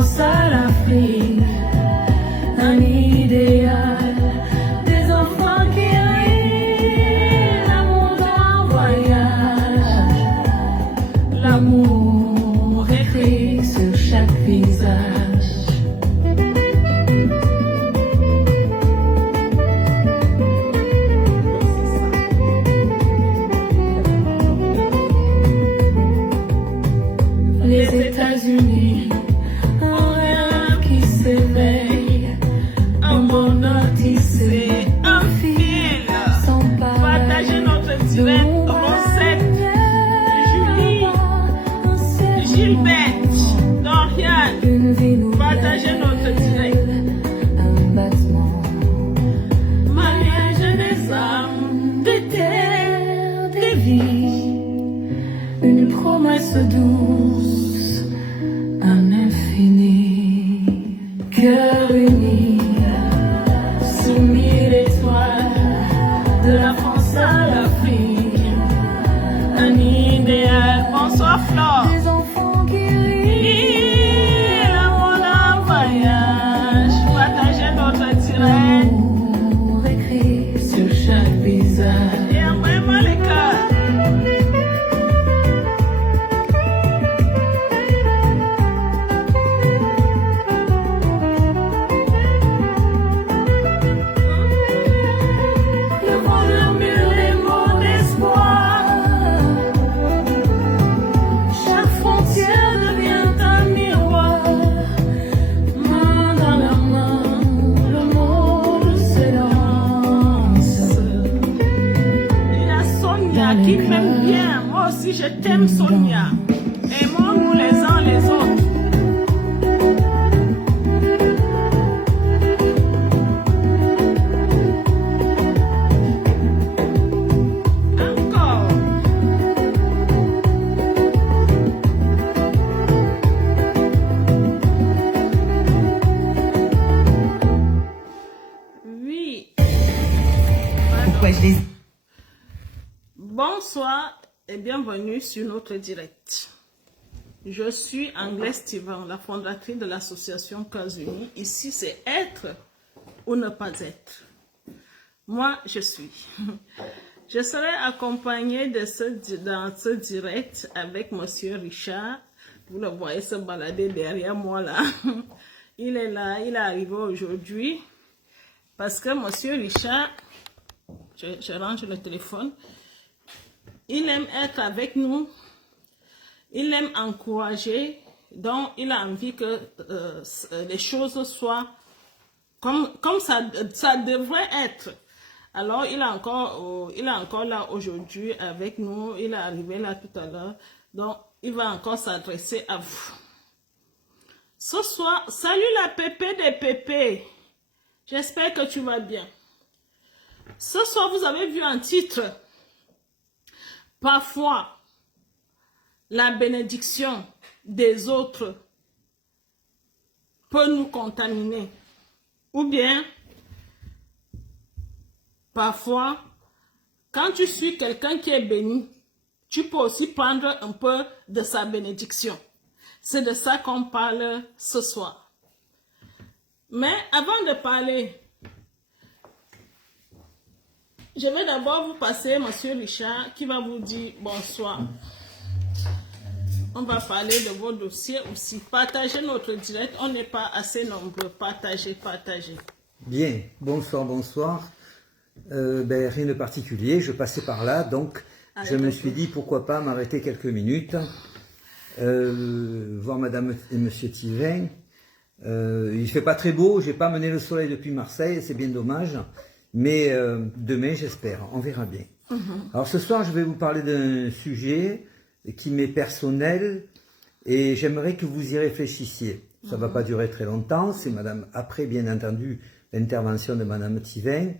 France à l'Afrique, un idéal, des enfants qui rient, l'amour d'un voyage, l'amour écrit sur chaque visage. Les États-Unis, un rêve qui s'éveille, un bonheur tissé, un fil, sans Partagez notre direct, Rosette, Julie, Gilberte, Dorian. Partagez notre direct. Un battement, mariage des âmes, des terres, des vies, une promesse douce, un infini, cœur uni, sous mille étoiles, de la France à l'Afrique, un idéal, Bonsoir Flore. des enfants qui rient, L'amour d'un voyage. Partagez notre direct. l'amour écrit sur chaque visage. Et envoyez-moi les cœurs. Le vent murmure les mots d'espoir. Chaque frontière devient un miroir. Main dans la main, le monde s'élance. Il y a Sonia qui m'aime bien. Moi aussi, je t'aime, Sonia. Aimons-nous les uns les autres. Encore. Oui. Pourquoi je les... Bonsoir et bienvenue sur notre direct. Je suis Anglais Steven, la fondatrice de l'association Cœurs Unis. Ici, c'est être ou ne pas être. Moi, je suis. Je serai accompagnée dans ce direct avec Monsieur Richard. Vous le voyez se balader derrière moi là. Il est là, il est arrivé aujourd'hui. Parce que Monsieur Richard, je range le téléphone, il aime être avec nous, il aime encourager, donc il a envie que les choses soient comme ça devrait être. Alors il est encore là aujourd'hui avec nous, il est arrivé là tout à l'heure, donc il va encore s'adresser à vous. Ce soir, salut la pépé des pépés, j'espère que tu vas bien. Ce soir, vous avez vu un titre. Parfois, la bénédiction des autres peut nous contaminer. Ou bien, parfois, quand tu suis quelqu'un qui est béni, tu peux aussi prendre un peu de sa bénédiction. C'est de ça qu'on parle ce soir. Mais avant de parler, je vais d'abord vous passer Monsieur Richard qui va vous dire bonsoir. On va parler de vos dossiers aussi. Partagez notre direct, on n'est pas assez nombreux. Partagez. Bien, bonsoir, bonsoir. Rien de particulier, je passais par là, donc je me suis dit pourquoi pas m'arrêter quelques minutes, voir Madame et Monsieur Thivain. Il fait pas très beau, j'ai pas mené le soleil depuis Marseille, c'est bien dommage. Mais demain, j'espère, on verra bien. Alors ce soir, je vais vous parler d'un sujet qui m'est personnel et j'aimerais que vous y réfléchissiez. Ça ne va pas durer très longtemps, c'est Madame, après bien entendu l'intervention de Madame Thivain.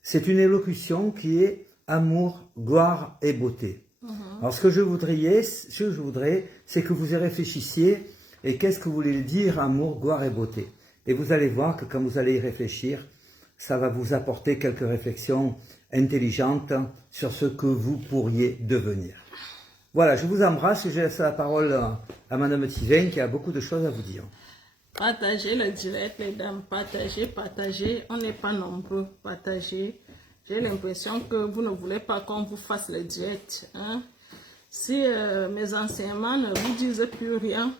C'est une élocution qui est amour, gloire et beauté. Alors ce que je voudrais, c'est que vous y réfléchissiez et qu'est-ce que vous voulez dire amour, gloire et beauté. Et vous allez voir que quand vous allez y réfléchir, ça va vous apporter quelques réflexions intelligentes sur ce que vous pourriez devenir. Voilà, je vous embrasse et je laisse la parole à Madame Thivain qui a beaucoup de choses à vous dire. Partagez le direct, les dames. Partagez, partagez. On n'est pas nombreux. Partagez. J'ai l'impression que vous ne voulez pas qu'on vous fasse le direct. Hein? Si mes enseignements ne vous disent plus rien,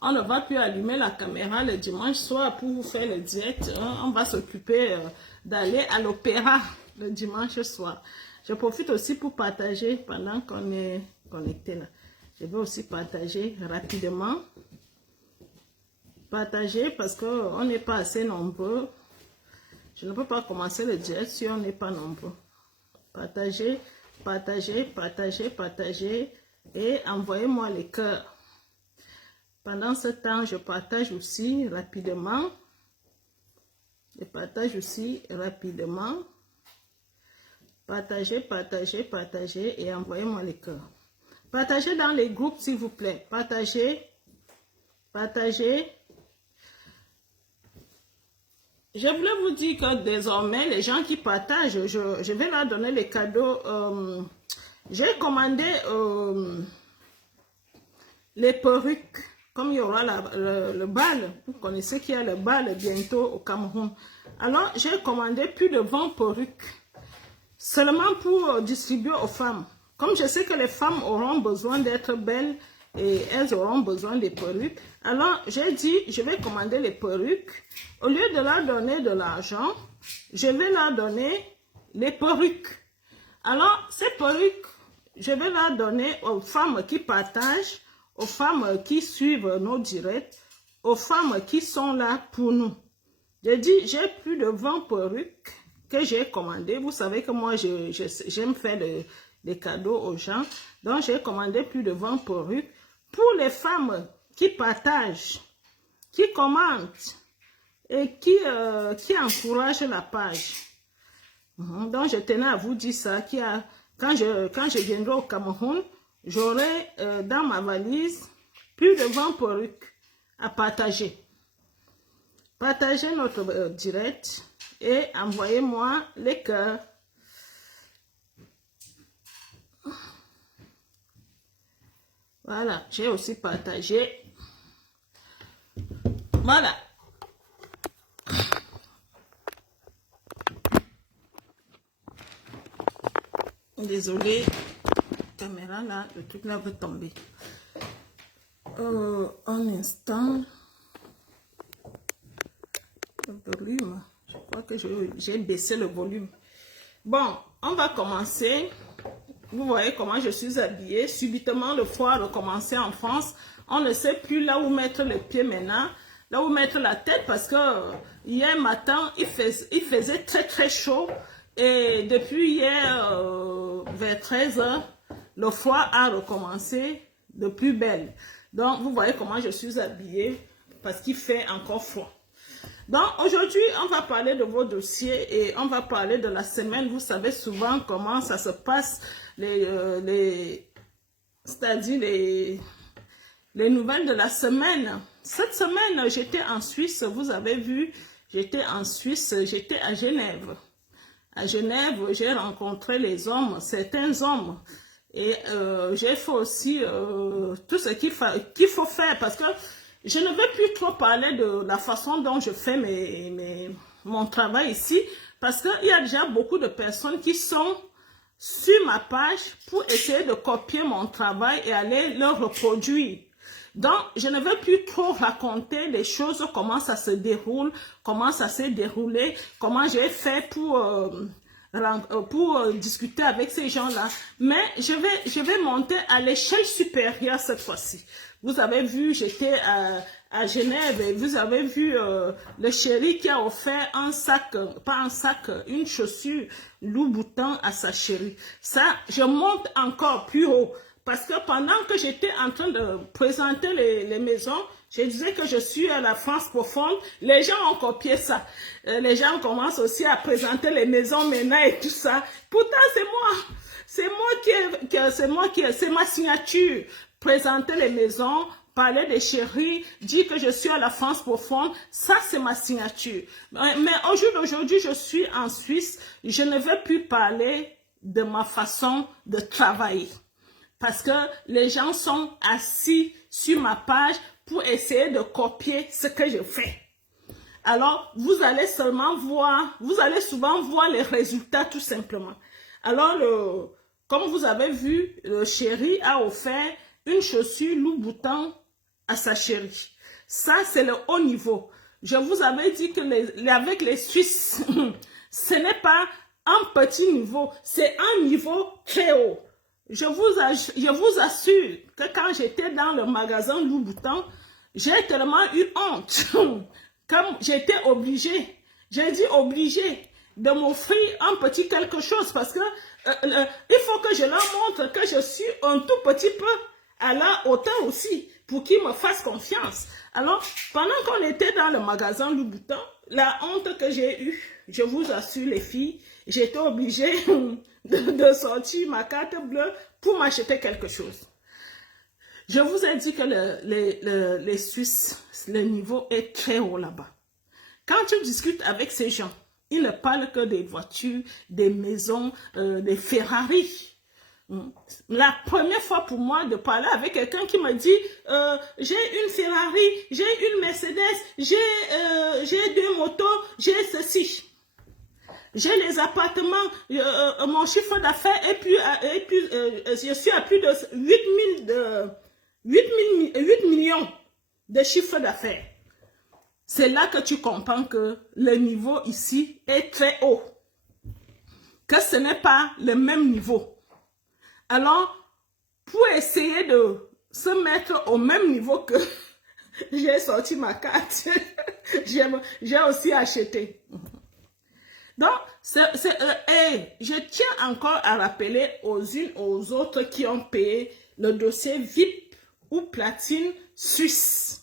on ne va plus allumer la caméra le dimanche soir pour vous faire le direct. Hein? On va s'occuper d'aller à l'opéra le dimanche soir. Je profite aussi pour partager pendant qu'on est connecté là. Je vais aussi partager rapidement. Partager parce qu'on n'est pas assez nombreux. Je ne peux pas commencer le direct si on n'est pas nombreux. Partagez, partagez, partagez, partagez et envoyez-moi les cœurs. Pendant ce temps, je partage aussi rapidement. Je partage aussi rapidement. Partagez, partagez, partagez et envoyez-moi les cœurs. Partagez dans les groupes s'il vous plaît. Partagez, partagez. Je voulais vous dire que désormais, les gens qui partagent, je vais leur donner les cadeaux. J'ai commandé les perruques, comme il y aura le bal. Vous connaissez qu'il y a le bal bientôt au Cameroun. Alors, j'ai commandé plus de 20 perruques, seulement pour distribuer aux femmes. Comme je sais que les femmes auront besoin d'être belles, et elles auront besoin des perruques. Alors, j'ai dit, je vais commander les perruques. Au lieu de leur donner de l'argent, je vais leur donner les perruques. Alors, ces perruques, je vais leur donner aux femmes qui partagent, aux femmes qui suivent nos directs, aux femmes qui sont là pour nous. J'ai dit, j'ai plus de 20 perruques que j'ai commandées. Vous savez que moi, j'aime faire des cadeaux aux gens. Donc, j'ai commandé plus de 20 perruques. Pour les femmes qui partagent, qui commentent et qui encouragent la page. Donc, je tenais à vous dire ça. Quand je viendrai au Cameroun, j'aurai dans ma valise plus de 20 perruques à partager. Partagez notre direct et envoyez-moi les cœurs. Voilà, j'ai aussi partagé. Voilà. Désolée, caméra là, le truc là veut tomber. Un instant. Le volume, je crois que j'ai baissé le volume. Bon, on va commencer. Vous voyez comment je suis habillée. Subitement, le froid a recommencé en France. On ne sait plus là où mettre les pieds maintenant, là où mettre la tête parce que hier matin, il faisait très très chaud. Et depuis hier, vers 13 h, le froid a recommencé de plus belle. Donc, vous voyez comment je suis habillée parce qu'il fait encore froid. Donc, aujourd'hui, on va parler de vos dossiers et on va parler de la semaine. Vous savez souvent comment ça se passe, c'est-à-dire les nouvelles de la semaine. Cette semaine, j'étais en Suisse, vous avez vu, j'étais en Suisse, j'étais à Genève. À Genève, j'ai rencontré les hommes, certains hommes. Et j'ai fait aussi tout ce qu'il faut faire parce que je ne vais plus trop parler de la façon dont je fais mon travail ici parce qu'il y a déjà beaucoup de personnes qui sont sur ma page pour essayer de copier mon travail et aller le reproduire. Donc, je ne vais plus trop raconter les choses, comment ça se déroule, comment ça s'est déroulé, comment j'ai fait pour discuter avec ces gens-là. Mais je vais monter à l'échelle supérieure cette fois-ci. Vous avez vu, j'étais à Genève et vous avez vu le chéri qui a offert un sac, pas un sac, une chaussure Louboutin à sa chérie. Ça, je monte encore plus haut. Parce que pendant que j'étais en train de présenter les maisons, je disais que je suis à la France profonde. Les gens ont copié ça. Les gens commencent aussi à présenter les maisons maintenant et tout ça. Pourtant, c'est moi. C'est ma signature. Présenter les maisons, parler des chéris, dire que je suis à la France profonde, ça c'est ma signature. Mais au jour d'aujourd'hui, je suis en Suisse. Je ne vais plus parler de ma façon de travailler. Parce que les gens sont assis sur ma page pour essayer de copier ce que je fais. Alors, vous allez souvent voir les résultats tout simplement. Alors, comme vous avez vu, le chéri a offert une chaussure Louboutin à sa chérie. Ça, c'est le haut niveau. Je vous avais dit que avec les Suisses, ce n'est pas un petit niveau, c'est un niveau très haut. Je vous assure que quand j'étais dans le magasin Louboutin, j'ai tellement eu honte. Comme j'étais obligée, j'ai dit obligée de m'offrir un petit quelque chose parce que il faut que je leur montre que je suis un tout petit peu à la hauteur aussi pour qu'ils me fassent confiance. Alors, pendant qu'on était dans le magasin Louboutin, la honte que j'ai eue, je vous assure les filles, j'étais obligée de sortir ma carte bleue pour m'acheter quelque chose. Je vous ai dit que les Suisses, le niveau est très haut là-bas. Quand tu discutes avec ces gens, ils ne parlent que des voitures, des maisons, des Ferrari. La première fois pour moi de parler avec quelqu'un qui m'a dit j'ai une Ferrari, j'ai une Mercedes, j'ai 2 motos, j'ai ceci. J'ai les appartements, mon chiffre d'affaires est plus, je suis à plus de 8 millions de chiffre d'affaires. C'est là que tu comprends que le niveau ici est très haut. Que ce n'est pas le même niveau. Alors, pour essayer de se mettre au même niveau que j'ai sorti ma carte, j'ai aussi acheté. Donc, je tiens encore à rappeler aux unes aux autres qui ont payé le dossier VIP ou platine suisse.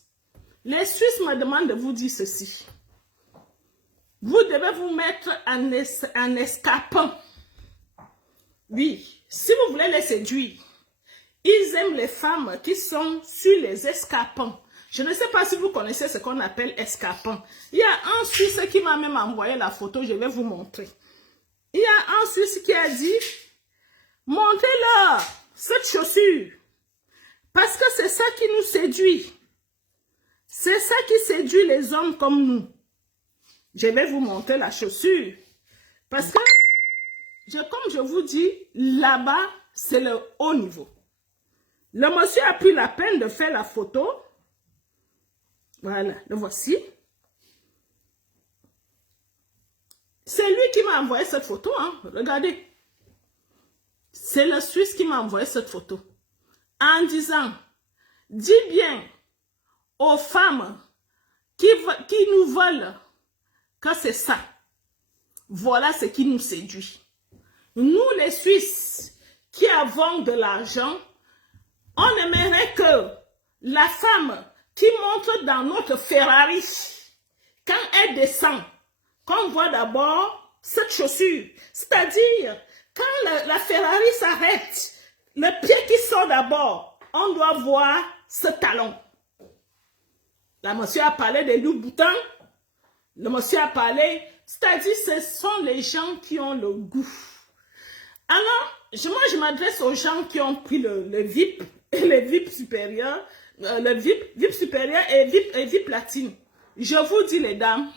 Les Suisses me demandent de vous dire ceci. Vous devez vous mettre en escapant. Oui, si vous voulez les séduire, ils aiment les femmes qui sont sur les escapants. Je ne sais pas si vous connaissez ce qu'on appelle escapant. Il y a un Suisse qui m'a même envoyé la photo, je vais vous montrer. Il y a un Suisse qui a dit, montrez-leur cette chaussure, parce que c'est ça qui nous séduit. C'est ça qui séduit les hommes comme nous. Je vais vous montrer la chaussure. Parce que, comme je vous dis, là-bas, c'est le haut niveau. Le monsieur a pris la peine de faire la photo. Voilà, le voici. C'est lui qui m'a envoyé cette photo, hein. Regardez. C'est le Suisse qui m'a envoyé cette photo. En disant, dis bien aux femmes qui nous veulent que c'est ça. Voilà ce qui nous séduit. Nous, les Suisses, qui avons de l'argent, on aimerait que la femme qui monte dans notre Ferrari, quand elle descend, qu'on voit d'abord cette chaussure. C'est-à-dire, quand la Ferrari s'arrête, le pied qui sort d'abord, on doit voir ce talon. Là, monsieur a parlé des Louboutins. Le monsieur a parlé, c'est-à-dire, ce sont les gens qui ont le goût. Alors, moi, je m'adresse aux gens qui ont pris le VIP, le VIP supérieur, le VIP supérieur et VIP platine. Je vous dis, les dames,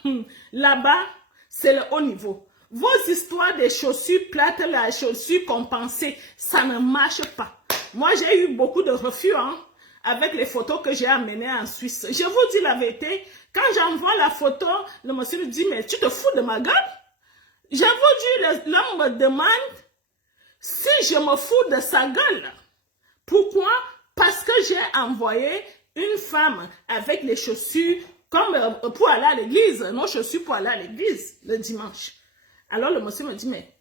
là-bas, c'est le haut niveau. Vos histoires des chaussures plates, la chaussure compensée, ça ne marche pas. Moi, j'ai eu beaucoup de refus, hein, avec les photos que j'ai amenées en Suisse. Je vous dis la vérité, quand j'envoie la photo, le monsieur me dit, mais tu te fous de ma gueule? Je vous dis, l'homme me demande si je me fous de sa gueule. Pourquoi? Parce que j'ai envoyé une femme avec les chaussures comme pour aller à l'église, nos chaussures pour aller à l'église le dimanche. Alors le monsieur me dit, mais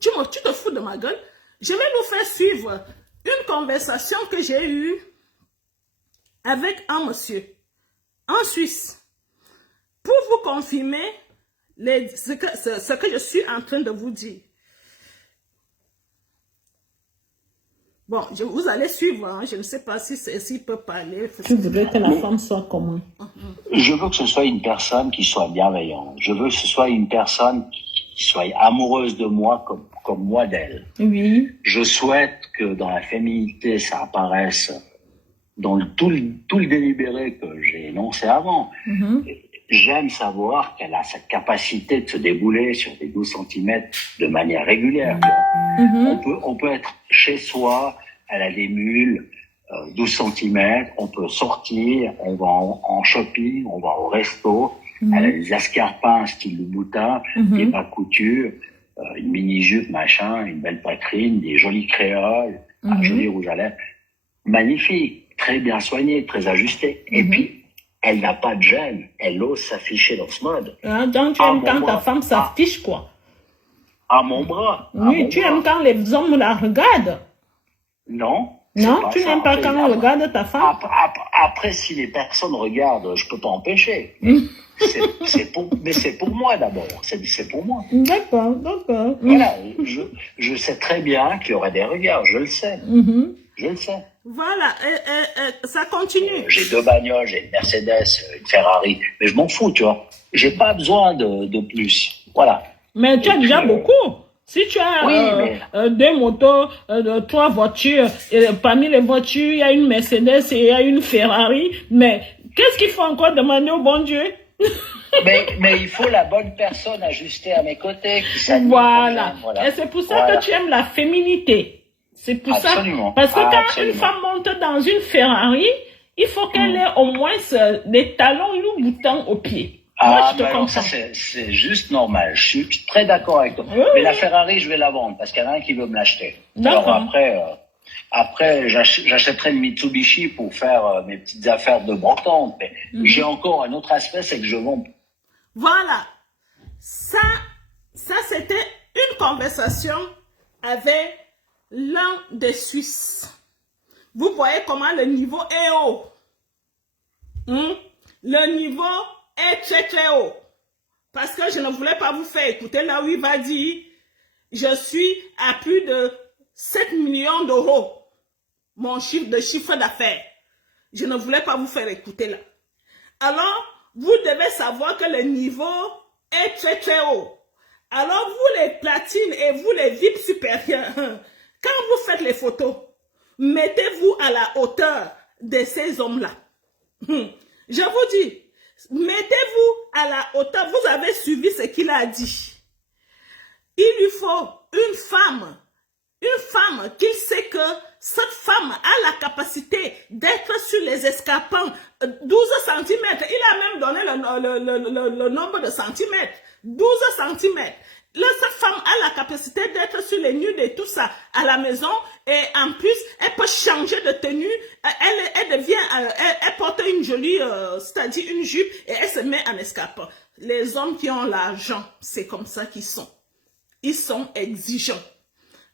tu te fous de ma gueule? Je vais vous faire suivre une conversation que j'ai eue avec un monsieur en Suisse pour vous confirmer ce que je suis en train de vous dire. Bon, vous allez suivre, hein. Je ne sais pas s'il peut parler. Tu voudrais que la femme soit comment? Je veux que ce soit une personne qui soit bienveillante. Je veux que ce soit une personne qui soit amoureuse de moi comme moi d'elle. Oui. Je souhaite que dans la féminité, ça apparaisse tout le délibéré que j'ai énoncé avant. J'aime savoir qu'elle a cette capacité de se débouler sur des 12 cm de manière régulière. On peut être chez soi, elle a des mules, 12 cm, on peut sortir, on va en shopping, on va au resto, elle a des escarpins style Louboutin, des bas couture, une mini-jupe, machin, une belle poitrine, des jolis créoles, un joli rouge à lèvres. Magnifique, très bien soigné, très ajusté. Et puis, elle n'a pas de gêne, elle ose s'afficher dans ce mode. Ah, donc tu aimes quand ta femme s'affiche, quoi. À mon bras. Oui, tu aimes quand les hommes la regardent. Non. Non, tu n'aimes pas quand on regarde ta femme. Après, si les personnes regardent, je peux pas empêcher. Mais c'est pour moi d'abord. C'est pour moi. D'accord, d'accord. Voilà, je sais très bien qu'il y aurait des regards, je le sais. Je le sais. Voilà, ça continue. J'ai 2 bagnoles, j'ai une Mercedes, une Ferrari, mais je m'en fous, tu vois. J'ai pas besoin de plus. Voilà. Mais tu as déjà beaucoup. Si tu as 2 motos, 3 voitures, et parmi les voitures, il y a une Mercedes et il y a une Ferrari, mais qu'est-ce qu'il faut encore demander au bon Dieu? mais il faut la bonne personne ajustée à mes côtés. Qui s'anime voilà. Voilà. Et c'est pour ça que tu aimes la féminité. C'est pour Absolument. ça. Parce que quand une femme monte dans une Ferrari, il faut qu'elle ait au moins des talons Louboutin aux pieds. Moi, je te comprends. Ça, c'est juste normal. Je suis très d'accord avec toi. Mais la Ferrari, je vais la vendre parce qu'il y en a un qui veut me l'acheter. Alors après, j'achèterai une Mitsubishi pour faire mes petites affaires de brocante. Mais j'ai encore un autre aspect, c'est que je vends. Voilà. Ça c'était une conversation avec l'un des Suisses. Vous voyez comment le niveau est haut. Le niveau est très très haut. Parce que je ne voulais pas vous faire écouter là où il va dire je suis à plus de 7 millions d'euros. Mon chiffre d'affaires. Je ne voulais pas vous faire écouter là. Alors, vous devez savoir que le niveau est très très haut. Alors, vous les platines et vous les VIP supérieurs, quand vous faites les photos, mettez-vous à la hauteur de ces hommes-là. Je vous dis, mettez-vous à la hauteur. Vous avez suivi ce qu'il a dit. Il lui faut une femme qui sait que cette femme a la capacité d'être sur les escarpins 12 cm. Il a même donné le nombre de centimètres. 12 cm. Cette femme a la capacité d'être sur les nudes et tout ça à la maison. Et en plus, elle peut changer de tenue. Elle porte une jolie, c'est-à-dire une jupe, et elle se met en escarpin. Les hommes qui ont l'argent, c'est comme ça qu'ils sont. Ils sont exigeants.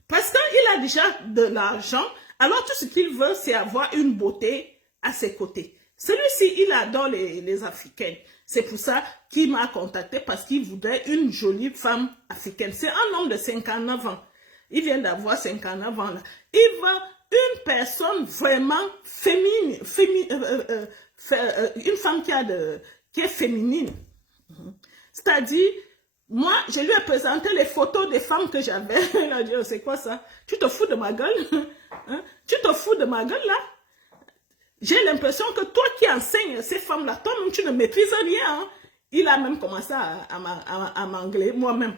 Parce qu'il a déjà de l'argent, alors tout ce qu'il veut, c'est avoir une beauté à ses côtés. Celui-ci, il adore les Africaines. C'est pour ça qu'il m'a contacté, parce qu'il voudrait une jolie femme africaine. C'est un homme de 59 ans. Il vient d'avoir 59 ans là. Il veut une personne vraiment féminine, une femme qui est féminine. C'est-à-dire, moi, je lui ai présenté les photos des femmes que j'avais. Il a dit, oh, c'est quoi ça? Tu te fous de ma gueule? Tu te fous de ma gueule, là? J'ai l'impression que toi qui enseignes ces femmes-là, toi-même, tu ne maîtrises rien. Hein? Il a même commencé à m'engueuler, moi-même.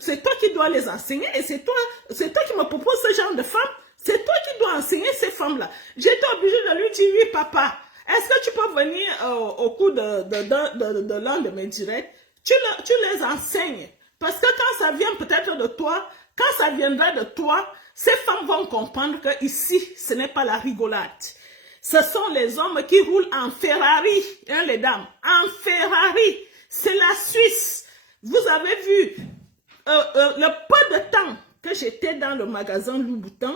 C'est toi qui dois les enseigner et c'est toi qui me proposes ce genre de femmes. C'est toi qui dois enseigner ces femmes-là. J'étais obligée de lui dire, oui, papa, est-ce que tu peux venir au cours de l'un de mes directs? Tu les enseignes. Parce que quand ça vient peut-être de toi, quand ça viendra de toi, ces femmes vont comprendre que ici, ce n'est pas la rigolade. Ce sont les hommes qui roulent en Ferrari, hein, les dames, en Ferrari. C'est la Suisse. Vous avez vu, le peu de temps que j'étais dans le magasin Louboutin,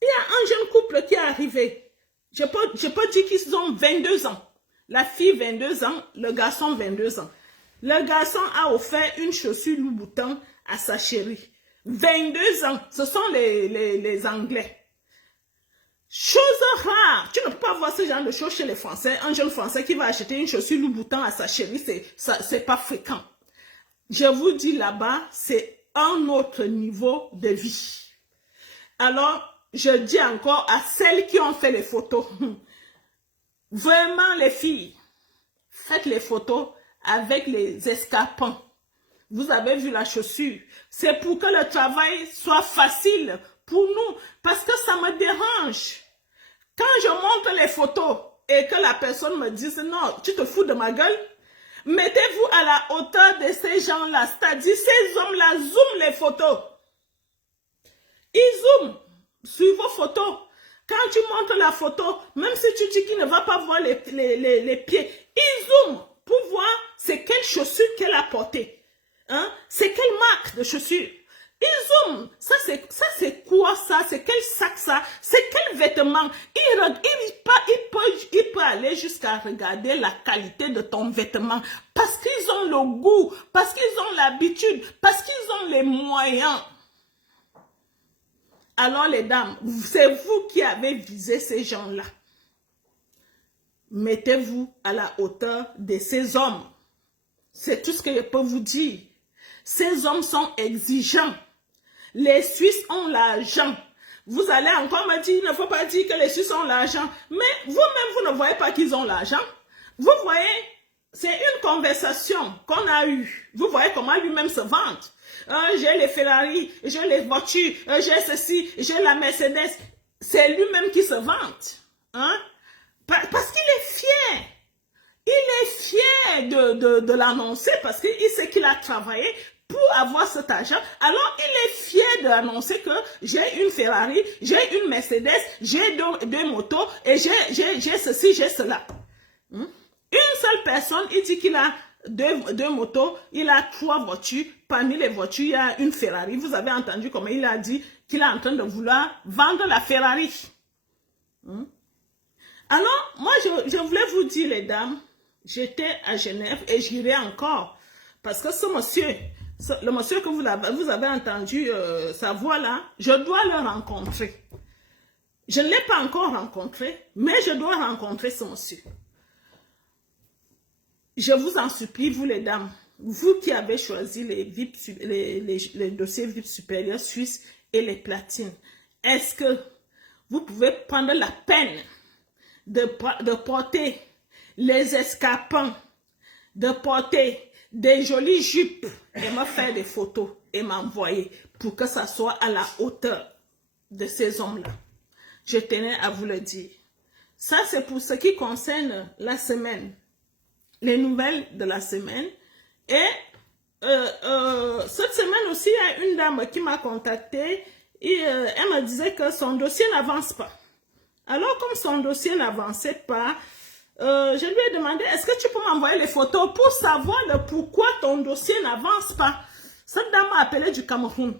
il y a un jeune couple qui est arrivé. Je peux dire qu'ils ont 22 ans. La fille 22 ans, le garçon 22 ans. Le garçon a offert une chaussure Louboutin à sa chérie. 22 ans, ce sont les Anglais. Chose rare, tu ne peux pas voir ce genre de choses chez les Français. Un jeune Français qui va acheter une chaussure Louboutin à sa chérie, c'est pas fréquent. Je vous dis là-bas, c'est un autre niveau de vie. Alors, je dis encore à celles qui ont fait les photos, vraiment les filles, faites les photos avec les escarpins. Vous avez vu la chaussure. C'est pour que le travail soit facile pour nous. Parce que ça me dérange. Quand je montre les photos et que la personne me dise non, tu te fous de ma gueule, mettez-vous à la hauteur de ces gens-là. C'est-à-dire ces hommes-là zooment les photos. Ils zooment sur vos photos. Quand tu montres la photo, même si tu dis qu'il ne va pas voir les pieds, ils zooment pour voir c'est quelle chaussure qu'elle a portée. Hein? C'est quelle marque de chaussures? Ils zooment. Ça c'est quoi ça? C'est quel sac ça? C'est quel vêtement? Il peut aller jusqu'à regarder la qualité de ton vêtement. Parce qu'ils ont le goût, parce qu'ils ont l'habitude, parce qu'ils ont les moyens. Alors les dames, c'est vous qui avez visé ces gens-là. Mettez-vous à la hauteur de ces hommes. C'est tout ce que je peux vous dire. Ces hommes sont exigeants. Les Suisses ont l'argent. Vous allez encore me dire, il ne faut pas dire que les Suisses ont l'argent. Mais vous-même, vous ne voyez pas qu'ils ont l'argent. Vous voyez, c'est une conversation qu'on a eue. Vous voyez comment lui-même se vante. J'ai les Ferrari, j'ai les voitures, j'ai ceci, j'ai la Mercedes. C'est lui-même qui se vante. Hein? Parce qu'il est fier. Il est fier de l'annoncer parce qu'il sait qu'il a travaillé pour avoir cet argent. Alors, il est fier d'annoncer que j'ai une Ferrari, j'ai une Mercedes, j'ai deux motos et j'ai ceci, j'ai cela. Une seule personne, il dit qu'il a deux motos, il a 3 voitures. Parmi les voitures, il y a une Ferrari. Vous avez entendu comment il a dit qu'il est en train de vouloir vendre la Ferrari. Alors, moi, je voulais vous dire, les dames, j'étais à Genève et j'irai encore. Parce que ce monsieur, le monsieur que vous avez entendu sa voix là, je dois le rencontrer. Je ne l'ai pas encore rencontré, mais je dois rencontrer ce monsieur. Je vous en supplie, vous les dames, vous qui avez choisi les dossiers VIP supérieurs suisses et les platines, est-ce que vous pouvez prendre la peine de porter les escarpins, de porter des jolies jupes et me faire des photos et m'envoyer pour que ça soit à la hauteur de ces hommes-là. Je tenais à vous le dire. Ça, c'est pour ce qui concerne la semaine, les nouvelles de la semaine. Et cette semaine aussi, il y a une dame qui m'a contactée et elle me disait que son dossier n'avance pas. Alors, comme son dossier n'avançait pas, je lui ai demandé, est-ce que tu peux m'envoyer les photos pour savoir le pourquoi ton dossier n'avance pas? Cette dame m'a appelé du Cameroun.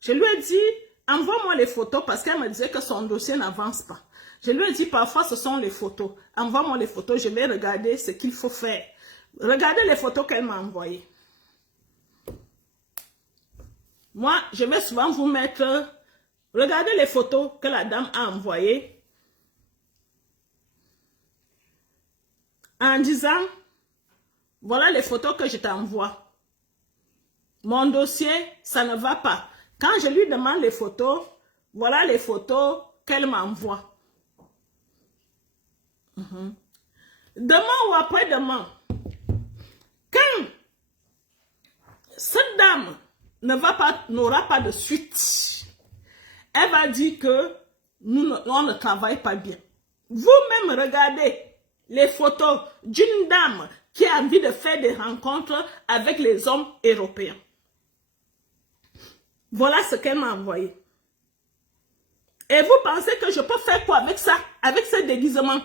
Je lui ai dit, envoie-moi les photos parce qu'elle me disait que son dossier n'avance pas. Je lui ai dit, parfois ce sont les photos. Envoie-moi les photos, je vais regarder ce qu'il faut faire. Regardez les photos qu'elle m'a envoyées. Moi, je vais souvent vous mettre, regardez les photos que la dame a envoyées. En disant, voilà les photos que je t'envoie. Mon dossier, ça ne va pas. Quand je lui demande les photos, voilà les photos qu'elle m'envoie. Demain ou après-demain, quand cette dame n'aura pas de suite, elle va dire que on ne travaille pas bien. Vous-même regardez les photos d'une dame qui a envie de faire des rencontres avec les hommes européens. Voilà ce qu'elle m'a envoyé. Et vous pensez que je peux faire quoi avec ça, avec ce déguisement?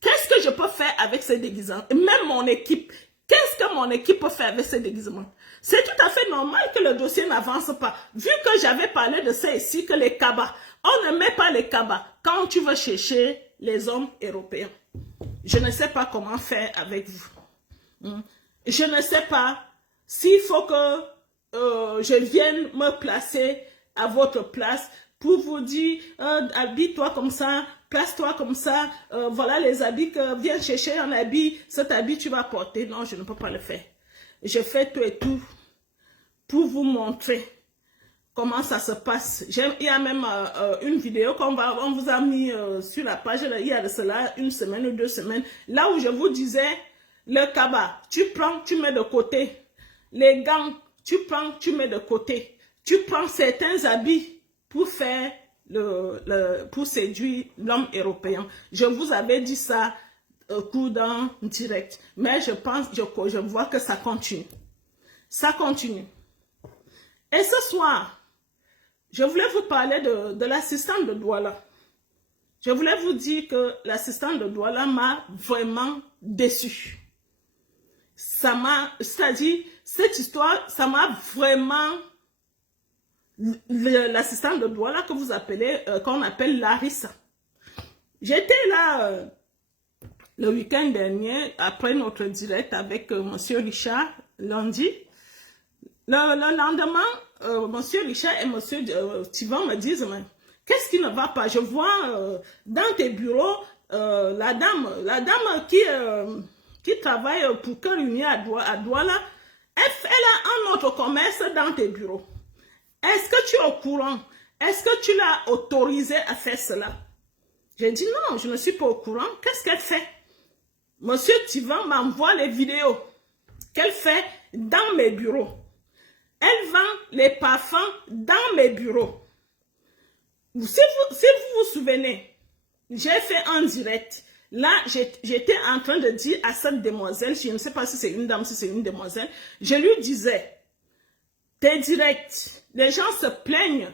Qu'est-ce que je peux faire avec ce déguisement? Et même mon équipe, qu'est-ce que mon équipe peut faire avec ce déguisement? C'est tout à fait normal que le dossier n'avance pas. Vu que j'avais parlé de ça ici, que les cabas, on ne met pas les cabas quand tu veux chercher les hommes européens. Je ne sais pas comment faire avec vous. Je ne sais pas s'il faut que je vienne me placer à votre place pour vous dire, habille-toi comme ça, place-toi comme ça, voilà les habits que viens chercher un habit, cet habit tu vas porter. Non, je ne peux pas le faire. Je fais tout et tout pour vous montrer comment ça se passe. Il y a même une vidéo qu'on vous a mis sur la page, il y a de cela 1 semaine ou 2 semaines, là où je vous disais, le kaba, tu prends, tu mets de côté. Les gants, tu prends, tu mets de côté. Tu prends certains habits pour faire pour séduire l'homme européen. Je vous avais dit ça coup d'un direct, mais je pense, je vois que ça continue. Ça continue. Et ce soir, je voulais vous parler de l'assistante de Douala. Je voulais vous dire que l'assistante de Douala m'a vraiment déçue. C'est-à-dire, cette histoire, ça m'a vraiment... L'assistante de Douala que vous appelez, qu'on appelle Larissa. J'étais là le week-end dernier, après notre direct avec Monsieur Richard, lundi. Le lendemain, Monsieur Richard et Monsieur Tivan me disent, mais qu'est-ce qui ne va pas? Je vois dans tes bureaux la dame qui travaille pour Cœur Uni à Douala, elle a un autre commerce dans tes bureaux. Est-ce que tu es au courant? Est-ce que tu l'as autorisé à faire cela? J'ai dit non, je ne suis pas au courant. Qu'est-ce qu'elle fait? Monsieur Tivan m'envoie les vidéos qu'elle fait dans mes bureaux. Elle vend les parfums dans mes bureaux. Si vous vous souvenez, j'ai fait un direct. Là, j'étais en train de dire à cette demoiselle, je ne sais pas si c'est une dame, si c'est une demoiselle, je lui disais, tes directs, les gens se plaignent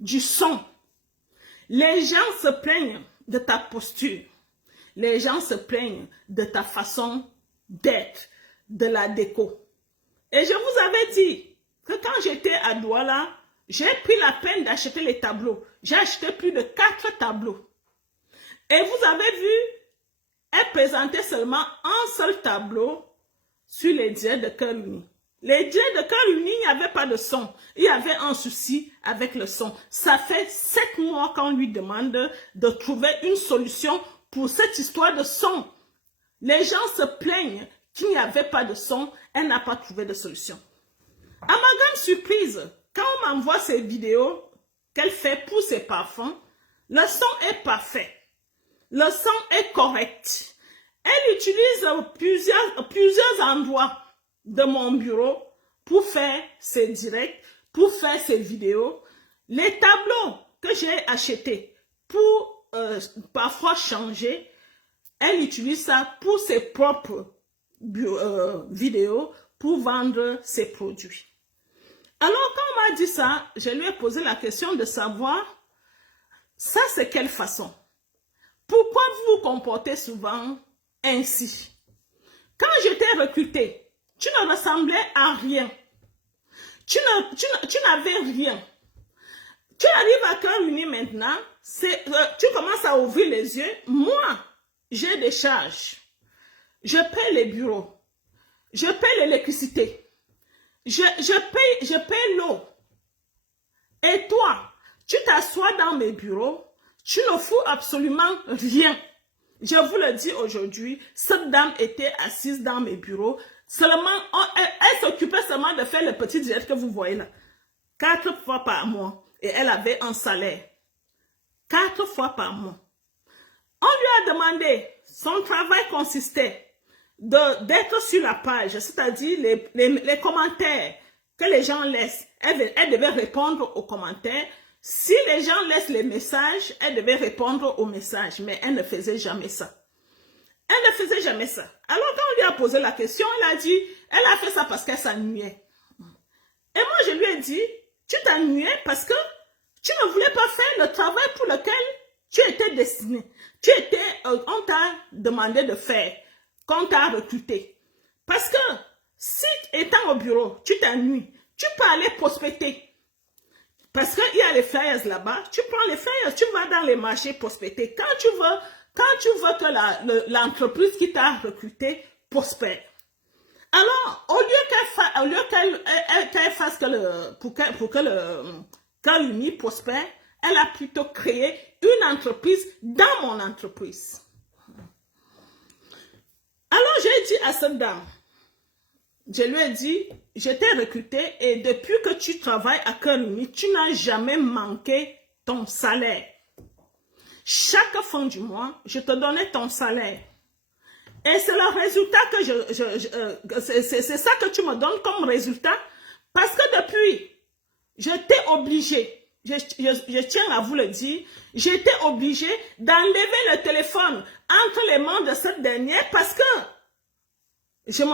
du son. Les gens se plaignent de ta posture. Les gens se plaignent de ta façon d'être, de la déco. Et je vous avais dit que quand j'étais à Douala, j'ai pris la peine d'acheter les tableaux. J'ai acheté plus de 4 tableaux. Et vous avez vu, elle présentait seulement un seul tableau sur les directs de Cœur Uni. Les directs de Cœur Uni, il n'y avait pas de son. Il y avait un souci avec le son. Ça fait 7 mois qu'on lui demande de trouver une solution pour cette histoire de son. Les gens se plaignent qu'il n'y avait pas de son. Elle n'a pas trouvé de solution. À ma grande surprise, quand on m'envoie ces vidéos qu'elle fait pour ses parfums, le son est parfait. Le son est correct. Elle utilise plusieurs endroits de mon bureau pour faire ses directs, pour faire ses vidéos. Les tableaux que j'ai achetés pour parfois changer, elle utilise ça pour ses propres vidéos, pour vendre ses produits. Alors quand on m'a dit ça, je lui ai posé la question de savoir, ça c'est quelle façon? Pourquoi vous vous comportez souvent ainsi? Quand je t'ai recruté, tu ne ressemblais à rien. Tu n'avais rien. Tu arrives à Cœur Uni maintenant, tu commences à ouvrir les yeux. Moi, j'ai des charges. Je paie les bureaux. Je paie l'électricité. Je paie l'eau. Et toi, tu t'assois dans mes bureaux, tu ne fous absolument rien. Je vous le dis aujourd'hui, cette dame était assise dans mes bureaux. Seulement, elle s'occupait seulement de faire le petit direct que vous voyez là. 4 fois par mois. Et elle avait un salaire. 4 fois par mois. On lui a demandé, son travail consistait d'être sur la page, c'est-à-dire les commentaires que les gens laissent. Elle devait répondre aux commentaires. Si les gens laissent les messages, elle devait répondre aux messages, mais elle ne faisait jamais ça. Elle ne faisait jamais ça. Alors quand on lui a posé la question, elle a dit, elle a fait ça parce qu'elle s'ennuyait. Et moi je lui ai dit, tu t'ennuyais parce que tu ne voulais pas faire le travail pour lequel tu étais destiné. On t'a demandé de faire, qu'on t'a recruté. Parce que si étant au bureau, tu t'ennuies, tu peux aller prospecter. Parce qu'il y a les flyers là-bas, tu prends les flyers, tu vas dans les marchés prospecter. Quand tu veux que l'entreprise qui t'a recruté prospère. Alors, au lieu qu'elle fasse pour que le Cœur Uni prospère, elle a plutôt créé une entreprise dans mon entreprise. Alors, j'ai dit à cette dame, je lui ai dit, je t'ai recruté et depuis que tu travailles à Cœur Uni, tu n'as jamais manqué ton salaire. Chaque fin du mois, je te donnais ton salaire. Et c'est le résultat que c'est ça que tu me donnes comme résultat. Parce que depuis, je t'ai obligé, je tiens à vous le dire, j'étais obligé d'enlever le téléphone entre les mains de cette dernière parce que j'ai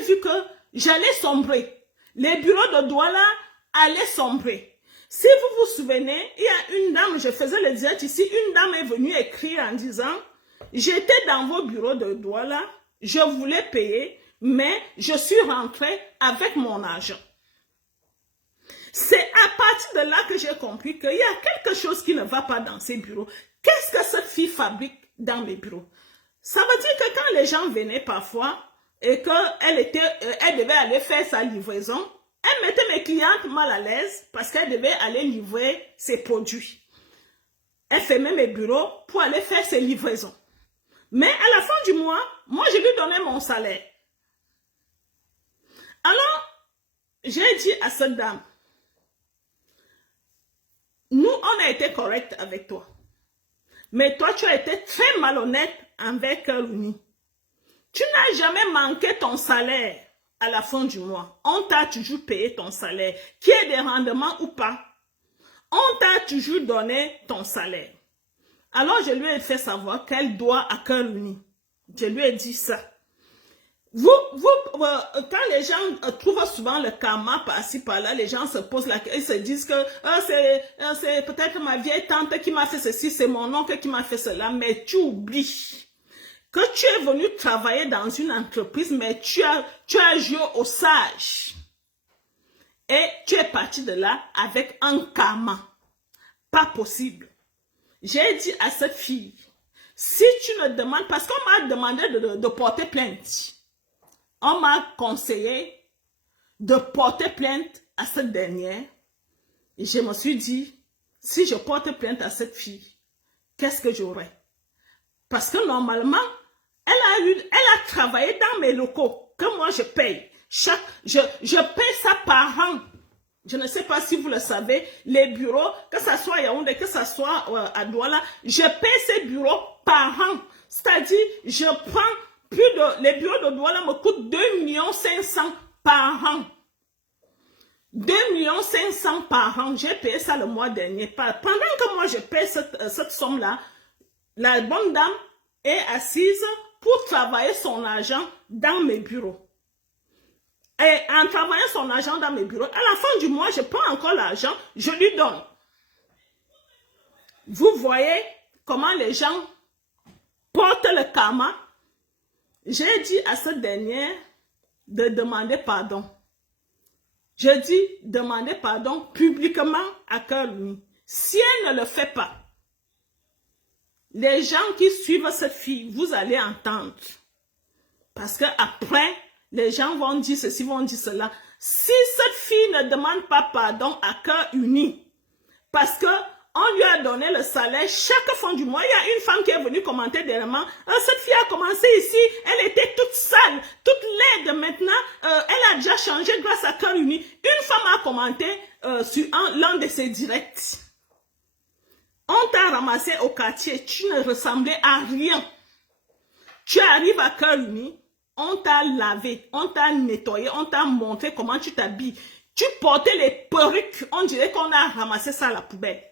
vu que j'allais sombrer. Les bureaux de Douala allaient sombrer. Si vous vous souvenez, il y a une dame, je faisais le direct ici, une dame est venue écrire en disant, j'étais dans vos bureaux de Douala, je voulais payer, mais je suis rentrée avec mon argent. C'est à partir de là que j'ai compris qu'il y a quelque chose qui ne va pas dans ces bureaux. Qu'est-ce que cette fille fabrique dans mes bureaux? Ça veut dire que quand les gens venaient parfois et qu'elle devait aller faire sa livraison, elle mettait mes clientes mal à l'aise parce qu'elle devait aller livrer ses produits. Elle fermait mes bureaux pour aller faire ses livraisons. Mais à la fin du mois, moi je lui donnais mon salaire. Alors, j'ai dit à cette dame, nous on a été correct avec toi. Mais toi tu as été très malhonnête avec Luni. Tu n'as jamais manqué ton salaire. À la fin du mois, on t'a toujours payé ton salaire, qu'il y ait des rendements ou pas. On t'a toujours donné ton salaire. Alors, je lui ai fait savoir qu'elle doit à Cœur Uni. Je lui ai dit ça. Quand les gens trouvent souvent le karma par-ci, par-là, les gens se posent la question, ils se disent que c'est peut-être ma vieille tante qui m'a fait ceci, c'est mon oncle qui m'a fait cela, mais tu oublies que tu es venu travailler dans une entreprise, mais tu as joué au sage. Et tu es parti de là avec un karma. Pas possible. J'ai dit à cette fille, si tu ne demandes, parce qu'on m'a demandé de porter plainte. On m'a conseillé de porter plainte à cette dernière. Et je me suis dit, si je porte plainte à cette fille, qu'est-ce que j'aurai? Parce que normalement, elle a travaillé dans mes locaux que moi je paye. Je paye ça par an. Je ne sais pas si vous le savez, les bureaux, que ce soit à Yaoundé, que ce soit à Douala, je paye ces bureaux par an. C'est-à-dire, je prends les bureaux de Douala me coûtent 2 500 000 par an. 2 500 000 par an. J'ai payé ça le mois dernier. Pendant que moi je paye cette somme-là, la bonne dame est assise pour travailler son argent dans mes bureaux. Et en travaillant son argent dans mes bureaux, à la fin du mois, je prends encore l'argent, je lui donne. Vous voyez comment les gens portent le karma. J'ai dit à cette dernière de demander pardon. Je dis demander pardon publiquement à Cœur Uni. Si elle ne le fait pas, les gens qui suivent cette fille, vous allez entendre. Parce que après, les gens vont dire ceci, vont dire cela. Si cette fille ne demande pas pardon à Cœur Uni, parce que on lui a donné le salaire chaque fin du mois, il y a une femme qui est venue commenter dernièrement, cette fille a commencé ici, elle était toute sale, toute laide maintenant, elle a déjà changé grâce à Cœur Uni. Une femme a commenté sur l'un de ses directs. On t'a ramassé au quartier, tu ne ressemblais à rien. Tu arrives à Cœur Uni, on t'a lavé, on t'a nettoyé, on t'a montré comment tu t'habilles. Tu portais les perruques, on dirait qu'on a ramassé ça à la poubelle.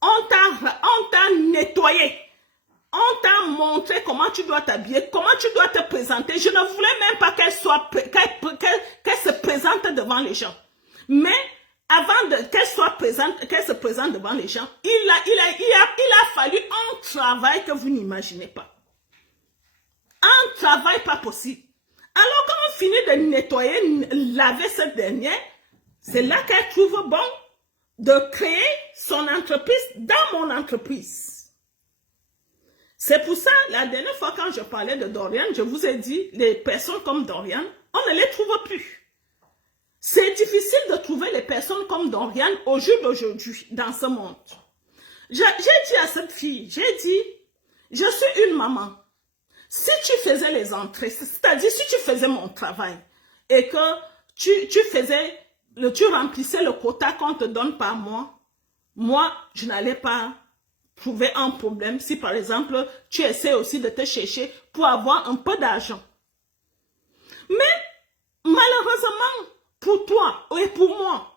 On t'a nettoyé. On t'a montré comment tu dois t'habiller, comment tu dois te présenter. Je ne voulais même pas qu'elle se présente devant les gens. Mais avant qu'elle se présente devant les gens, il a fallu un travail que vous n'imaginez pas. Un travail pas possible. Alors quand on finit de nettoyer, laver cette dernière, c'est là qu'elle trouve bon de créer son entreprise dans mon entreprise. C'est pour ça, la dernière fois quand je parlais de Dorian, je vous ai dit, les personnes comme Dorian, on ne les trouve plus. C'est difficile de trouver les personnes comme Dorian au jour d'aujourd'hui, dans ce monde. J'ai dit à cette fille, j'ai dit, je suis une maman. Si tu faisais les entrées, c'est-à-dire si tu faisais mon travail et que tu remplissais le quota qu'on te donne par mois, moi, je n'allais pas trouver un problème si par exemple, tu essaies aussi de te chercher pour avoir un peu d'argent. Mais malheureusement, pour toi et pour moi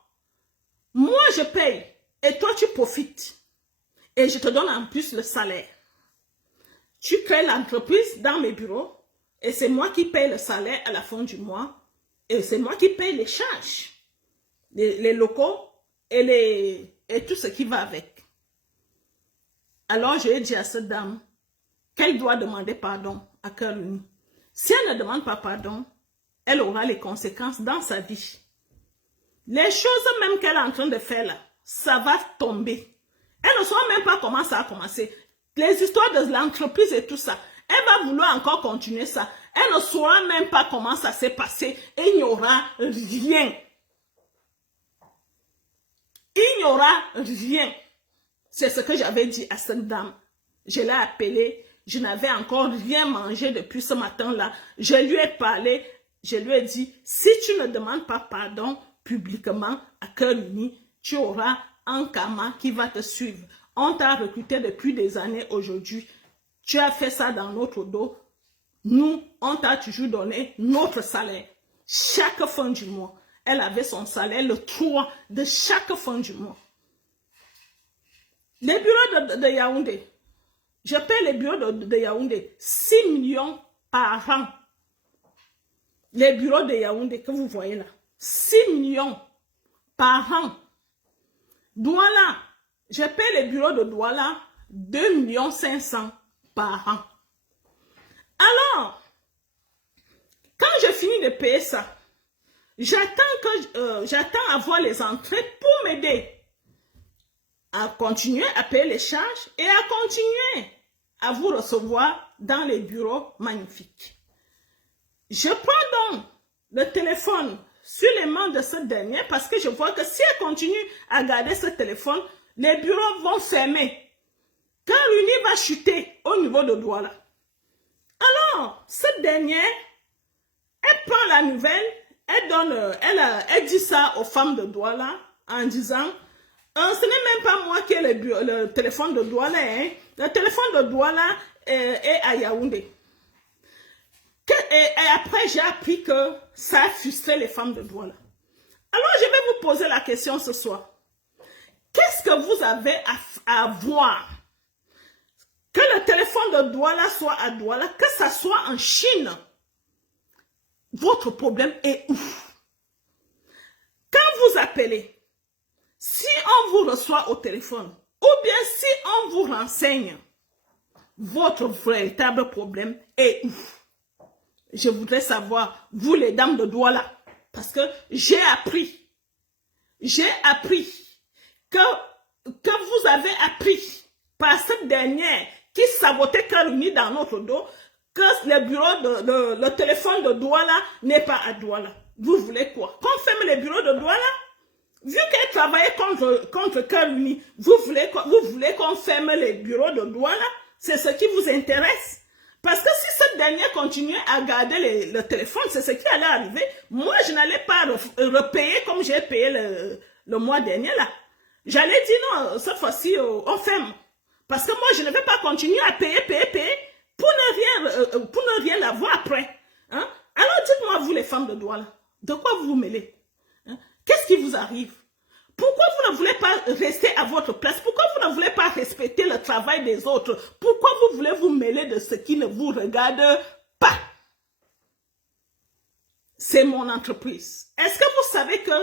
je paye et toi tu profites et je te donne en plus le salaire. Tu crées l'entreprise dans mes bureaux et c'est moi qui paye le salaire à la fin du mois et c'est moi qui paye les charges, les locaux et tout ce qui va avec. Alors je ai dit à cette dame qu'elle doit demander pardon à Cœur Uni. Si elle ne demande pas pardon, elle aura les conséquences dans sa vie. Les choses même qu'elle est en train de faire là, ça va tomber. Elle ne saura même pas comment ça a commencé. Les histoires de l'entreprise et tout ça, elle va vouloir encore continuer ça. Elle ne saura même pas comment ça s'est passé et il n'y aura rien. Il n'y aura rien. C'est ce que j'avais dit à cette dame. Je l'ai appelée. Je n'avais encore rien mangé depuis ce matin-là. Je lui ai parlé. Je lui ai dit, si tu ne demandes pas pardon publiquement à Cœur Uni, tu auras un karma qui va te suivre. On t'a recruté depuis des années aujourd'hui. Tu as fait ça dans notre dos. Nous, on t'a toujours donné notre salaire. Chaque fin du mois, elle avait son salaire le 3 de chaque fin du mois. Les bureaux de Yaoundé, je paie les bureaux de Yaoundé 6 millions par an. Les bureaux de Yaoundé que vous voyez là, 6 millions par an. Douala, je paie les bureaux de Douala 2 500 000 par an. Alors, quand je finis de payer ça, j'attends avoir les entrées pour m'aider à continuer à payer les charges et à continuer à vous recevoir dans les bureaux magnifiques. Je prends donc le téléphone sur les mains de cette dernière parce que je vois que si elle continue à garder ce téléphone, les bureaux vont fermer. Quand l'Uni va chuter au niveau de Douala. Alors, cette dernière, elle prend la nouvelle, elle dit ça aux femmes de Douala en disant, ce n'est même pas moi qui ai le téléphone de Douala, hein. Le téléphone de Douala est à Yaoundé. Et après, j'ai appris que ça a frustré les femmes de Douala. Alors, je vais vous poser la question ce soir. Qu'est-ce que vous avez à voir? Que le téléphone de Douala soit à Douala, que ça soit en Chine. Votre problème est où? Quand vous appelez, si on vous reçoit au téléphone, ou bien si on vous renseigne, votre véritable problème est où? Je voudrais savoir, vous les dames de Douala, parce que j'ai appris que vous avez appris par cette dernière qui sabotait Cœur Uni dans notre dos, que le téléphone de Douala n'est pas à Douala. Vous voulez quoi? Qu'on ferme les bureaux de Douala? Vu qu'elle travaillait contre Cœur Uni, vous voulez qu'on ferme les bureaux de Douala? C'est ce qui vous intéresse? Parce que si cette dernière continuait à garder le téléphone, c'est ce qui allait arriver. Moi, je n'allais pas repayer comme j'ai payé le mois dernier là. J'allais dire non, cette fois-ci, on ferme. Parce que moi, je ne vais pas continuer à payer pour ne rien avoir après. Hein? Alors dites-moi, vous les femmes de Douala, de quoi vous vous mêlez? Hein? Qu'est-ce qui vous arrive? Pourquoi vous ne voulez pas rester à votre place? Pourquoi vous ne voulez pas respecter le travail des autres? Pourquoi vous voulez vous mêler de ce qui ne vous regarde pas? C'est mon entreprise. Est-ce que vous savez que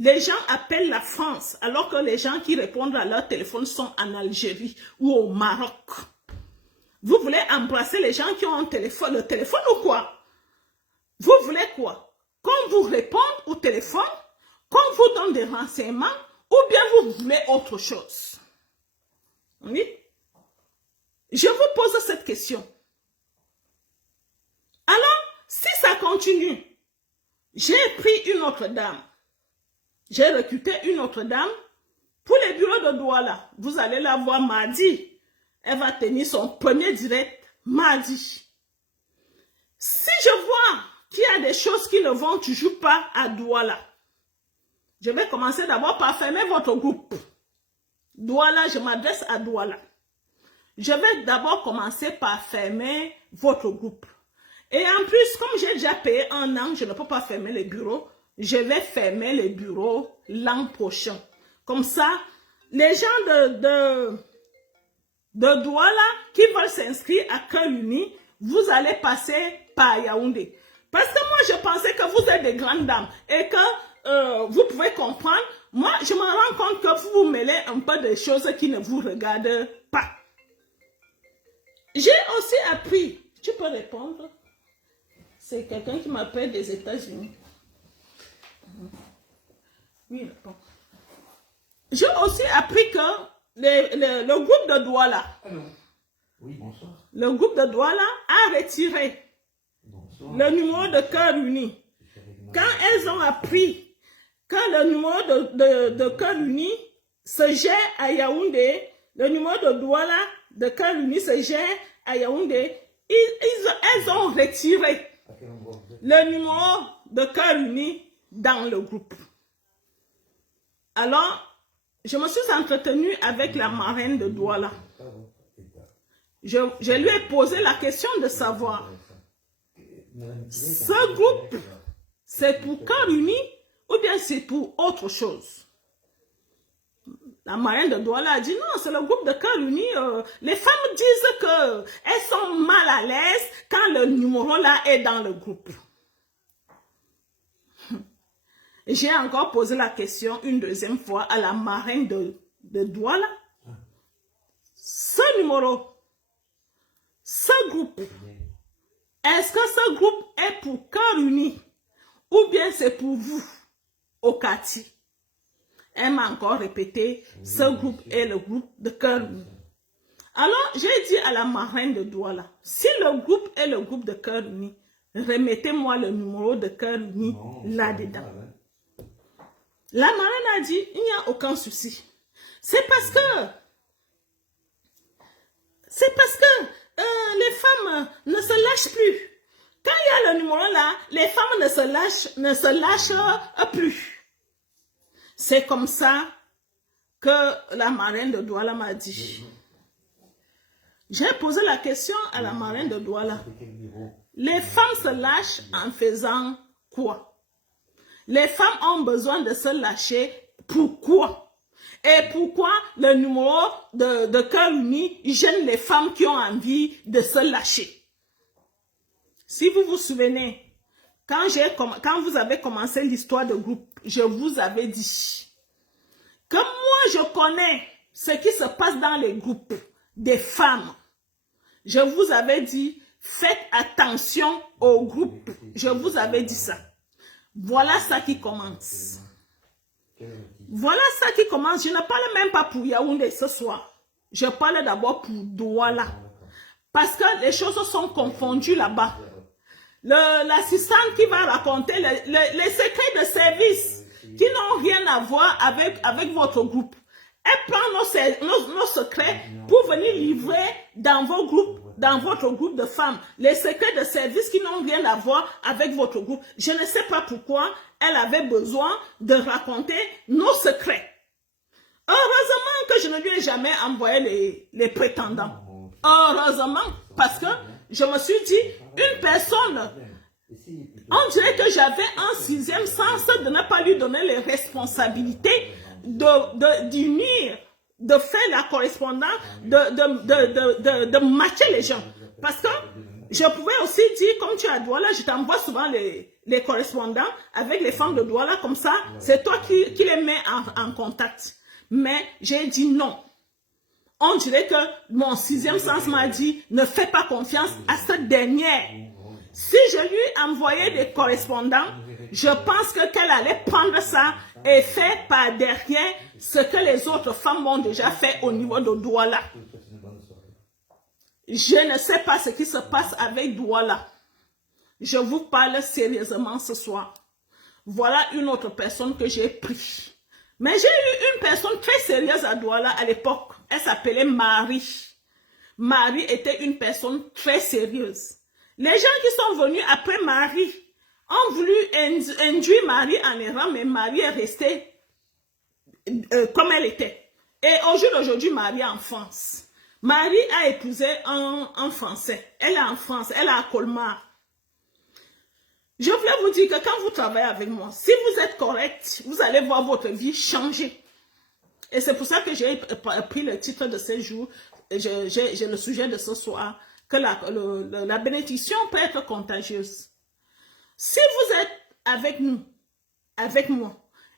les gens appellent la France alors que les gens qui répondent à leur téléphone sont en Algérie ou au Maroc? Vous voulez embrasser les gens qui ont le téléphone ou quoi? Vous voulez quoi? Qu'on vous réponde au téléphone? Qu'on vous donne des renseignements ou bien vous voulez autre chose? Oui? Je vous pose cette question. Alors, si ça continue, j'ai pris une autre dame. J'ai recruté une autre dame pour les bureaux de Douala. Vous allez la voir mardi. Elle va tenir son premier direct mardi. Si je vois qu'il y a des choses qui ne vont toujours pas à Douala, je vais commencer d'abord par fermer votre groupe. Douala, je m'adresse à Douala. Je vais d'abord commencer par fermer votre groupe. Et en plus, comme j'ai déjà payé 1 an, je ne peux pas fermer les bureaux. Je vais fermer les bureaux l'an prochain. Comme ça, les gens de Douala qui veulent s'inscrire à Cœur Uni, vous allez passer par Yaoundé. Parce que moi, je pensais que vous êtes des grandes dames et que vous pouvez comprendre. Moi, je me rends compte que vous vous mêlez un peu de choses qui ne vous regardent pas. J'ai aussi appris, tu peux répondre, c'est quelqu'un qui m'appelle des États-Unis. Oui, répond. J'ai aussi appris que le groupe de Douala, Oui, bonsoir. le groupe de Douala a retiré le numéro de Cœur Uni. Quand elles ont appris que le numéro de Cœur Uni se gère à Yaoundé, le numéro de Douala de Cœur Uni se gère à Yaoundé, elles ont retiré le numéro de Cœur Uni dans le groupe. Alors, je me suis entretenue avec la marraine de Douala. Je lui ai posé la question de savoir, ce groupe, c'est pour Cœur Uni ou bien c'est pour autre chose? La marraine de Douala a dit non, c'est le groupe de Cœur Uni. Les femmes disent qu'elles sont mal à l'aise quand le numéro là est dans le groupe. J'ai encore posé la question une deuxième fois à la marraine de Douala. Ce numéro, ce groupe, est-ce que ce groupe est pour Cœur Uni ou bien c'est pour vous, au quartier? Elle m'a encore répété, ce groupe est le groupe de Cœur Uni. Alors, j'ai dit à la marraine de Douala, si le groupe est le groupe de Cœur Uni, remettez-moi le numéro de Cœur Uni là-dedans. La marraine a dit, il n'y a aucun souci. C'est parce que les femmes ne se lâchent plus. Quand il y a le numéro là, les femmes ne se lâchent plus. C'est comme ça que la marraine de Douala m'a dit. J'ai posé la question à la marraine de Douala. Les femmes se lâchent en faisant quoi? Les femmes ont besoin de se lâcher. Pourquoi? Et pourquoi le numéro de Cœur Uni gêne les femmes qui ont envie de se lâcher? Si vous vous souvenez, quand vous avez commencé l'histoire de groupe, je vous avais dit que moi je connais ce qui se passe dans les groupes des femmes. Je vous avais dit, faites attention aux groupes. Je vous avais dit ça. Voilà ça qui commence. Voilà ça qui commence. Je ne parle même pas pour Yaoundé ce soir. Je parle d'abord pour Douala. Parce que les choses sont confondues là-bas. L'assistante qui va raconter les secrets de service qui n'ont rien à voir avec votre groupe. Elle prend nos secrets pour venir livrer dans votre groupe de femmes. Les secrets de service qui n'ont rien à voir avec votre groupe. Je ne sais pas pourquoi elle avait besoin de raconter nos secrets. Heureusement que je ne lui ai jamais envoyé les prétendants. Heureusement, parce que je me suis dit, une personne, on dirait que j'avais un 6e sens de ne pas lui donner les responsabilités d'unir, de faire la correspondance, de matcher les gens. Parce que je pouvais aussi dire, comme tu es à Douala, je t'envoie souvent les correspondants avec les femmes de Douala, comme ça, c'est toi qui les mets en contact. Mais j'ai dit non. On dirait que mon 6e sens m'a dit, ne fais pas confiance à cette dernière. Si je lui envoyais des correspondants, je pense qu'elle allait prendre ça et faire par derrière ce que les autres femmes ont déjà fait au niveau de Douala. Je ne sais pas ce qui se passe avec Douala. Je vous parle sérieusement ce soir. Voilà une autre personne que j'ai pris. Mais j'ai eu une personne très sérieuse à Douala à l'époque. Elle s'appelait Marie. Marie était une personne très sérieuse. Les gens qui sont venus après Marie ont voulu induire Marie en erreur, mais Marie est restée comme elle était. Et au jour d'aujourd'hui, Marie est en France. Marie a épousé un Français. Elle est en France, elle est à Colmar. Je voulais vous dire que quand vous travaillez avec moi, si vous êtes correct, vous allez voir votre vie changer. Et c'est pour ça que j'ai pris le titre de ce jour, j'ai le sujet de ce soir, que la bénédiction peut être contagieuse. Si vous êtes avec nous, avec moi,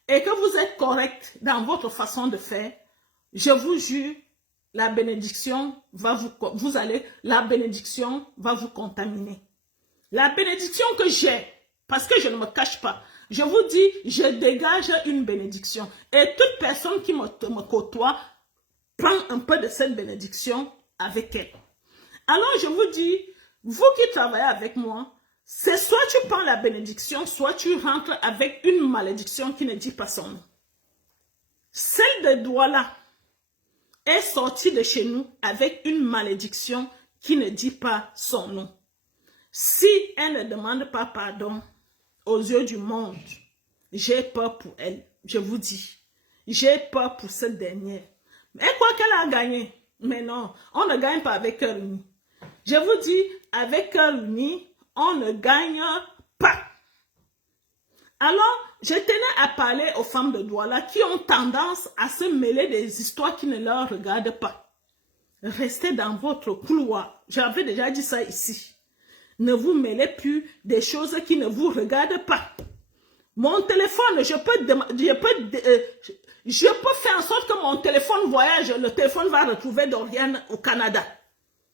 et que vous êtes correct dans votre façon de faire, je vous jure, la bénédiction va la bénédiction va vous contaminer. La bénédiction que j'ai, parce que je ne me cache pas, je vous dis, je dégage une bénédiction. Et toute personne qui me côtoie prend un peu de cette bénédiction avec elle. Alors je vous dis, vous qui travaillez avec moi, c'est soit tu prends la bénédiction, soit tu rentres avec une malédiction qui ne dit pas son nom. Celle de Douala est sortie de chez nous avec une malédiction qui ne dit pas son nom. Si elle ne demande pas pardon aux yeux du monde, j'ai peur pour elle. Je vous dis, j'ai peur pour cette dernière. Mais quoi qu'elle a gagné, mais non, on ne gagne pas avec cœur uni. Je vous dis, avec cœur uni, on ne gagne pas. Alors, je tenais à parler aux femmes de Douala qui ont tendance à se mêler des histoires qui ne leur regardent pas. Restez dans votre couloir. J'avais déjà dit ça ici. Ne vous mêlez plus des choses qui ne vous regardent pas. Mon téléphone, je peux faire en sorte que mon téléphone voyage. Le téléphone va retrouver Dorian au Canada.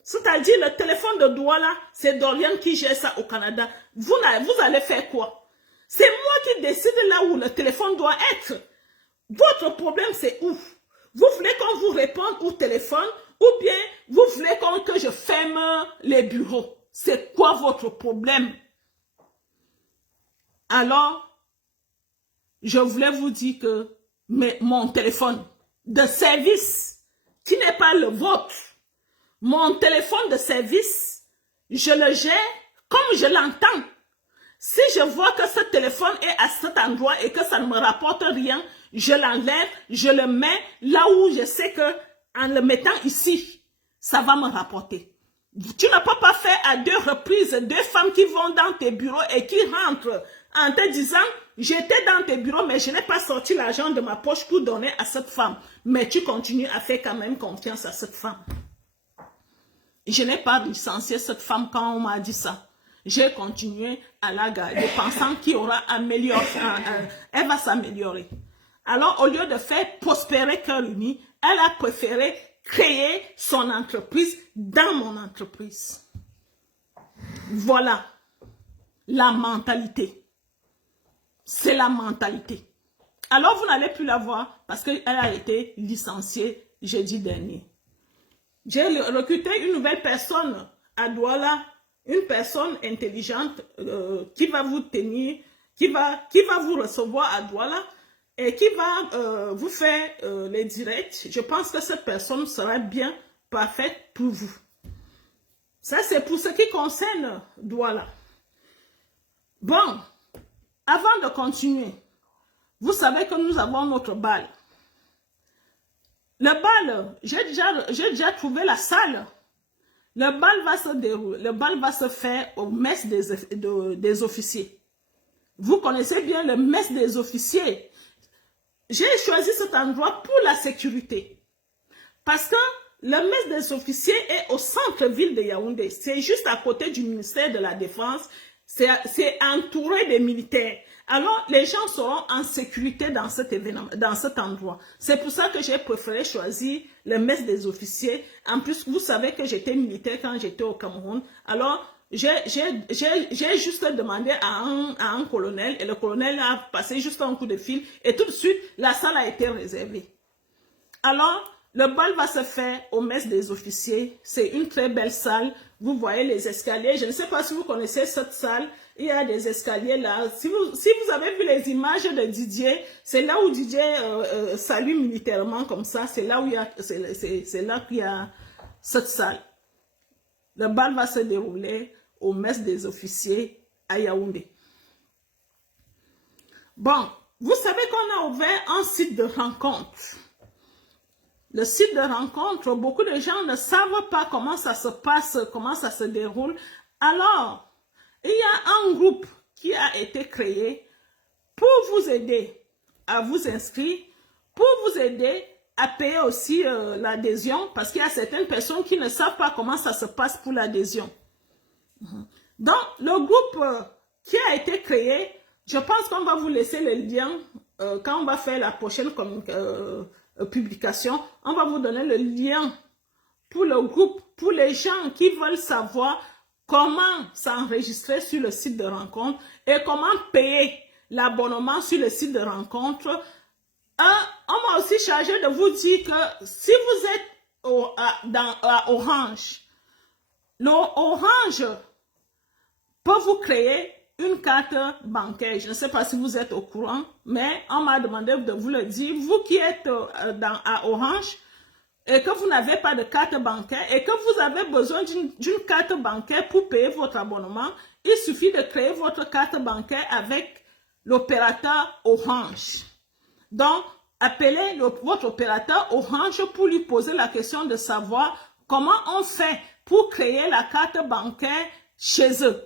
C'est-à-dire, le téléphone de Douala, c'est Dorian qui gère ça au Canada. Vous allez faire quoi? C'est moi qui décide là où le téléphone doit être. Votre problème, c'est où? Vous voulez qu'on vous réponde au téléphone ou bien vous voulez que je ferme les bureaux? C'est quoi votre problème? Alors, je voulais vous dire que mon téléphone de service, qui n'est pas le vôtre, mon téléphone de service, je le gère comme je l'entends. Si je vois que ce téléphone est à cet endroit et que ça ne me rapporte rien, je l'enlève, je le mets là où je sais que en le mettant ici, ça va me rapporter. Tu ne peux pas faire à 2 reprises 2 femmes qui vont dans tes bureaux et qui rentrent en te disant « J'étais dans tes bureaux, mais je n'ai pas sorti l'argent de ma poche pour donner à cette femme. » Mais tu continues à faire quand même confiance à cette femme. Je n'ai pas licencié cette femme quand on m'a dit ça. J'ai continué à la garder, pensant qu'il y aura amélioré. Elle va s'améliorer. Alors, au lieu de faire prospérer Cœur Uni, elle a préféré créer son entreprise dans mon entreprise. Voilà la mentalité. C'est la mentalité. Alors, vous n'allez plus la voir parce qu'elle a été licenciée jeudi dernier. J'ai recruté une nouvelle personne à Douala, une personne intelligente qui va vous tenir, qui va vous recevoir à Douala et qui va vous faire les directs. Je pense que cette personne sera bien parfaite pour vous. Ça, c'est pour ce qui concerne Douala. Bon, avant de continuer, vous savez que nous avons notre bal. Le bal, j'ai déjà trouvé la salle. Le bal va se dérouler, le bal va se faire au mess des officiers. Vous connaissez bien le mess des officiers. J'ai choisi cet endroit pour la sécurité. Parce que le mess des officiers est au centre-ville de Yaoundé. C'est juste à côté du ministère de la Défense. C'est entouré des militaires. Alors, les gens seront en sécurité dans cet événement, dans cet endroit. C'est pour ça que j'ai préféré choisir le mess des officiers. En plus, vous savez que j'étais militaire quand j'étais au Cameroun. Alors, j'ai juste demandé à un colonel et le colonel a passé juste un coup de fil et tout de suite, la salle a été réservée. Alors, le bal va se faire au mess des officiers. C'est une très belle salle. Vous voyez les escaliers. Je ne sais pas si vous connaissez cette salle. Il y a des escaliers là. Si vous avez vu les images de Didier, c'est là où Didier salue militairement comme ça. C'est là où il y a, c'est là qu'il y a cette salle. Le bal va se dérouler au mess des officiers à Yaoundé. Bon, vous savez qu'on a ouvert un site de rencontre. Le site de rencontre, beaucoup de gens ne savent pas comment ça se passe, comment ça se déroule. Alors, il y a un groupe qui a été créé pour vous aider à vous inscrire, pour vous aider à payer aussi l'adhésion, parce qu'il y a certaines personnes qui ne savent pas comment ça se passe pour l'adhésion. Donc, le groupe qui a été créé, je pense qu'on va vous laisser le lien quand on va faire la prochaine publication. On va vous donner le lien pour le groupe, pour les gens qui veulent savoir comment s'enregistrer sur le site de rencontre et comment payer l'abonnement sur le site de rencontre. On m'a aussi chargé de vous dire que si vous êtes à Orange, Orange peut vous créer une carte bancaire. Je ne sais pas si vous êtes au courant, mais on m'a demandé de vous le dire. Vous qui êtes à Orange et que vous n'avez pas de carte bancaire et que vous avez besoin d'une carte bancaire pour payer votre abonnement, il suffit de créer votre carte bancaire avec l'opérateur Orange. Donc, appelez votre opérateur Orange pour lui poser la question de savoir comment on fait pour créer la carte bancaire chez eux.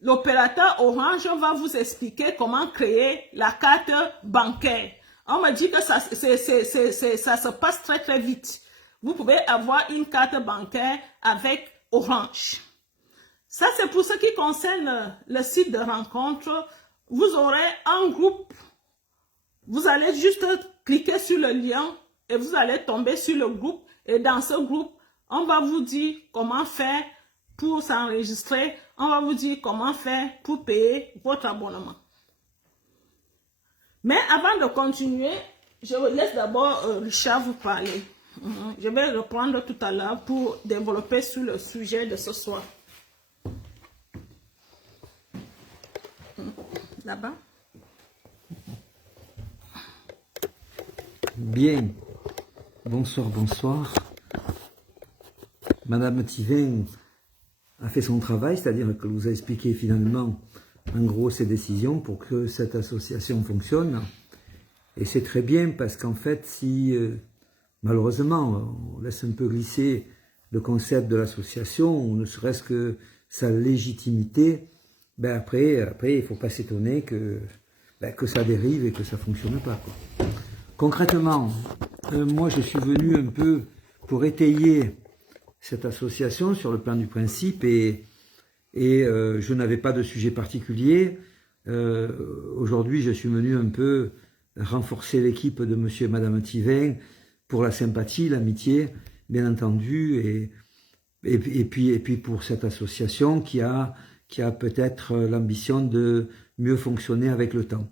L'opérateur Orange va vous expliquer comment créer la carte bancaire. On me dit que ça se passe très très vite. Vous pouvez avoir une carte bancaire avec Orange. Ça, c'est pour ce qui concerne le site de rencontre. Vous aurez un groupe. Vous allez juste cliquer sur le lien et vous allez tomber sur le groupe. Et dans ce groupe, on va vous dire comment faire pour s'enregistrer. On va vous dire comment faire pour payer votre abonnement. Mais avant de continuer, je vous laisse d'abord Richard vous parler. Je vais reprendre tout à l'heure pour développer sur le sujet de ce soir. Là-bas. Bien. Bonsoir, bonsoir. Madame Thivin a fait son travail, c'est-à-dire qu'elle vous a expliqué finalement, en gros, ses décisions pour que cette association fonctionne. Et c'est très bien parce qu'en fait, si malheureusement, on laisse un peu glisser le concept de l'association, ne serait-ce que sa légitimité, ben après, il ne faut pas s'étonner que ça dérive et que ça ne fonctionne pas, quoi. Concrètement, moi je suis venu un peu pour étayer cette association sur le plan du principe et je n'avais pas de sujet particulier. Aujourd'hui, je suis venu un peu renforcer l'équipe de monsieur et madame Thivin pour la sympathie, l'amitié, bien entendu, et puis pour cette association qui a peut-être l'ambition de mieux fonctionner avec le temps.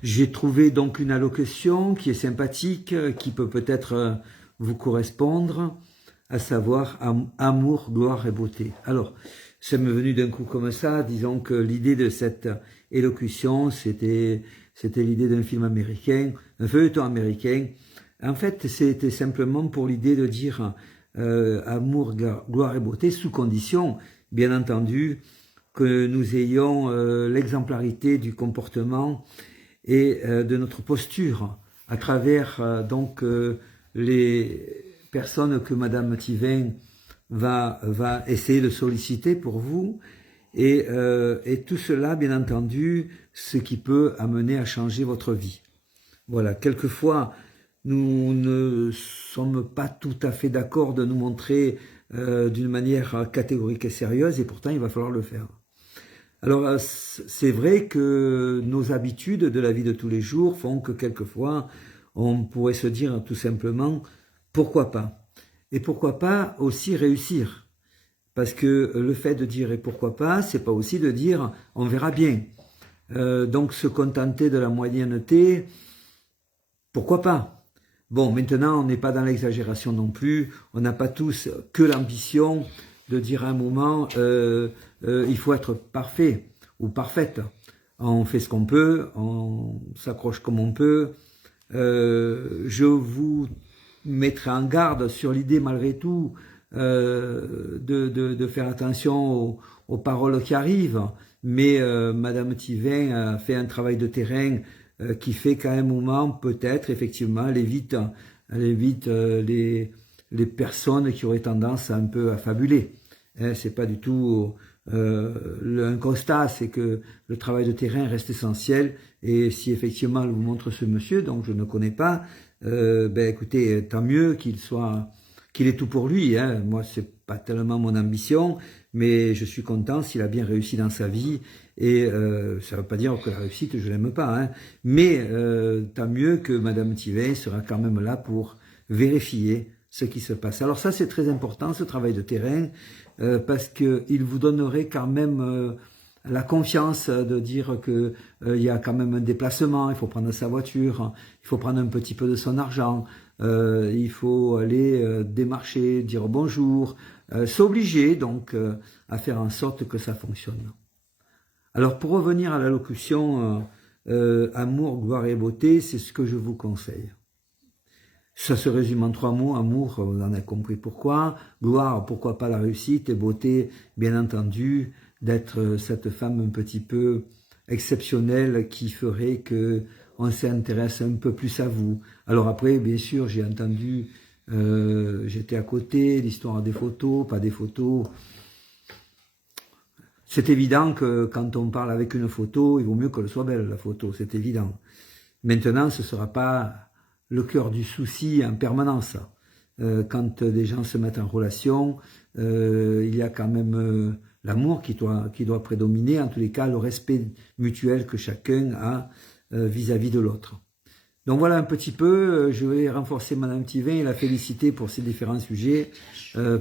J'ai trouvé donc une allocution qui est sympathique, qui peut peut-être vous correspondre, à savoir amour, gloire et beauté. Alors, ça m'est venu d'un coup comme ça, disons que l'idée de cette élocution, c'était l'idée d'un film américain, un feuilleton américain. En fait, c'était simplement pour l'idée de dire amour, gloire et beauté, sous condition, bien entendu, que nous ayons l'exemplarité du comportement et de notre posture à travers donc les personnes que Madame Thivin va essayer de solliciter pour vous et tout cela bien entendu ce qui peut amener à changer votre vie. Voilà, quelquefois nous ne sommes pas tout à fait d'accord de nous montrer d'une manière catégorique et sérieuse et pourtant il va falloir le faire. Alors, c'est vrai que nos habitudes de la vie de tous les jours font que quelquefois, on pourrait se dire tout simplement, pourquoi pas? Et pourquoi pas aussi réussir? Parce que le fait de dire et pourquoi pas, c'est pas aussi de dire on verra bien. Donc se contenter de la moyenneté, pourquoi pas? Bon, maintenant, on n'est pas dans l'exagération non plus, on n'a pas tous que l'ambition de dire à un moment il faut être parfait ou parfaite. On fait ce qu'on peut, on s'accroche comme on peut. Je vous mettrai en garde sur l'idée malgré tout de faire attention aux paroles qui arrivent. Mais Madame Thyvain a fait un travail de terrain qui fait qu'à un moment, peut-être, effectivement, elle évite les personnes qui auraient tendance un peu à fabuler. Hein, c'est pas du tout un constat, c'est que le travail de terrain reste essentiel. Et si effectivement elle vous montre ce monsieur, donc je ne connais pas, ben écoutez, tant mieux qu'il ait tout pour lui. Hein. Moi, c'est pas tellement mon ambition, mais je suis content s'il a bien réussi dans sa vie. Et ça ne veut pas dire que la réussite, je l'aime pas. Hein. Mais tant mieux que Madame Thyvain sera quand même là pour vérifier ce qui se passe. Alors ça, c'est très important, ce travail de terrain, parce qu'il vous donnerait quand même la confiance de dire que il y a quand même un déplacement, il faut prendre sa voiture, il faut prendre un petit peu de son argent, il faut aller démarcher, dire bonjour, s'obliger donc à faire en sorte que ça fonctionne. Alors pour revenir à l'allocution amour, gloire et beauté, c'est ce que je vous conseille. Ça se résume en 3 mots, amour, vous en avez compris pourquoi, gloire, pourquoi pas la réussite, et beauté, bien entendu, d'être cette femme un petit peu exceptionnelle qui ferait que on s'intéresse un peu plus à vous. Alors après, bien sûr, j'ai entendu, j'étais à côté, l'histoire des photos, pas des photos. C'est évident que quand on parle avec une photo, il vaut mieux qu'elle soit belle, la photo, c'est évident. Maintenant, ce ne sera pas le cœur du souci en permanence. Quand des gens se mettent en relation, il y a quand même l'amour qui doit prédominer, en tous les cas le respect mutuel que chacun a vis-à-vis de l'autre. Donc voilà un petit peu, je vais renforcer Madame Thyvain et la féliciter pour ces différents sujets,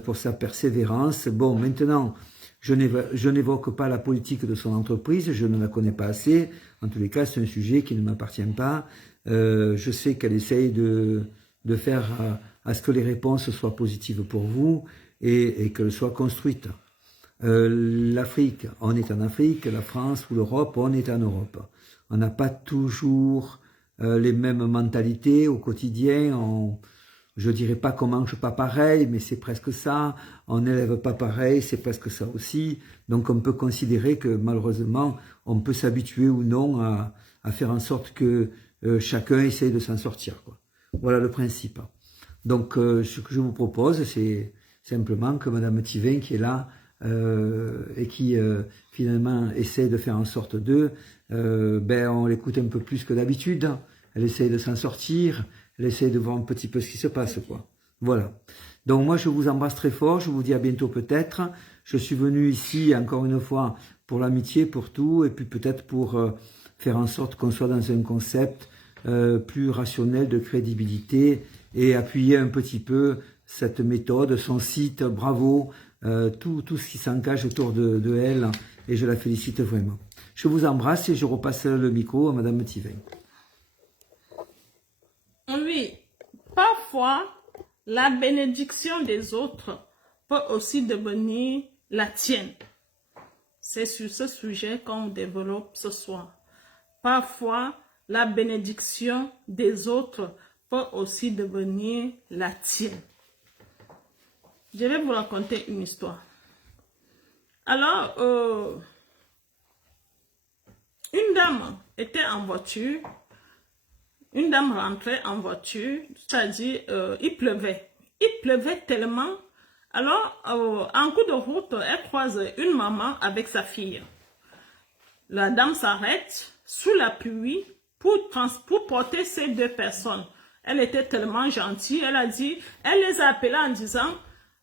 pour sa persévérance. Bon, maintenant, je n'évoque pas la politique de son entreprise, je ne la connais pas assez. En tous les cas, c'est un sujet qui ne m'appartient pas. Je sais qu'elle essaye de faire à ce que les réponses soient positives pour vous et qu'elles soient construites. L'Afrique, on est en Afrique, la France ou l'Europe, on est en Europe. On n'a pas toujours les mêmes mentalités au quotidien. Je dirais pas qu'on mange pas pareil, mais c'est presque ça. On n'élève pas pareil, c'est presque ça aussi. Donc on peut considérer que malheureusement, on peut s'habituer ou non à faire en sorte que chacun essaye de s'en sortir, quoi. Voilà le principe. Donc ce que je vous propose, c'est simplement que Madame Thyvain, qui est là et qui finalement essaie de faire en sorte d'eux, on l'écoute un peu plus que d'habitude. Elle essaye de s'en sortir, elle essaye de voir un petit peu ce qui se passe, quoi. Voilà. Donc moi je vous embrasse très fort, je vous dis à bientôt peut-être. Je suis venu ici encore une fois pour l'amitié, pour tout, et puis peut-être pour faire en sorte qu'on soit dans un concept plus rationnel de crédibilité et appuyer un petit peu cette méthode, son site, bravo, tout ce qui s'engage autour de elle, et je la félicite vraiment. Je vous embrasse et je repasse le micro à Madame Thyvain. Oui, parfois, la bénédiction des autres peut aussi devenir la tienne. C'est sur ce sujet qu'on développe ce soir. Parfois, la bénédiction des autres peut aussi devenir la tienne. Je vais vous raconter une histoire. Alors, une dame était en voiture. Une dame rentrait en voiture, c'est-à-dire il pleuvait. Il pleuvait tellement. Alors, en cours de route, elle croise une maman avec sa fille. La dame s'arrête sous la pluie pour porter ces 2 personnes. Elle était tellement gentille, elle les a appelées en disant,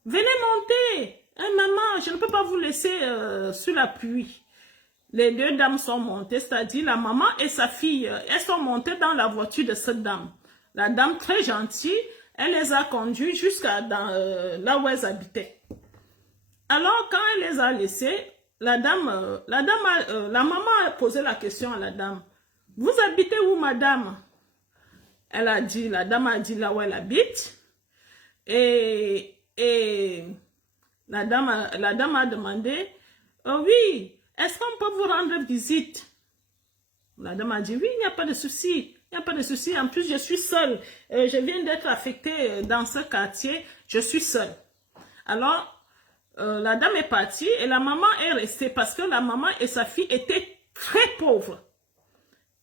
venez monter, maman, je ne peux pas vous laisser sous la pluie. Les 2 dames sont montées, c'est-à-dire la maman et sa fille, elles sont montées dans la voiture de cette dame. La dame très gentille, elle les a conduites jusqu'à là où elles habitaient. Alors quand elle les a laissées, la maman a posé la question à la dame. Vous habitez où, madame? La dame a dit là où elle habite. Et la dame a demandé, oui, est-ce qu'on peut vous rendre visite? La dame a dit, oui, il n'y a pas de souci. Il n'y a pas de souci. En plus, je suis seule. Je viens d'être affectée dans ce quartier. Je suis seule. Alors, la dame est partie et la maman est restée parce que la maman et sa fille étaient très pauvres.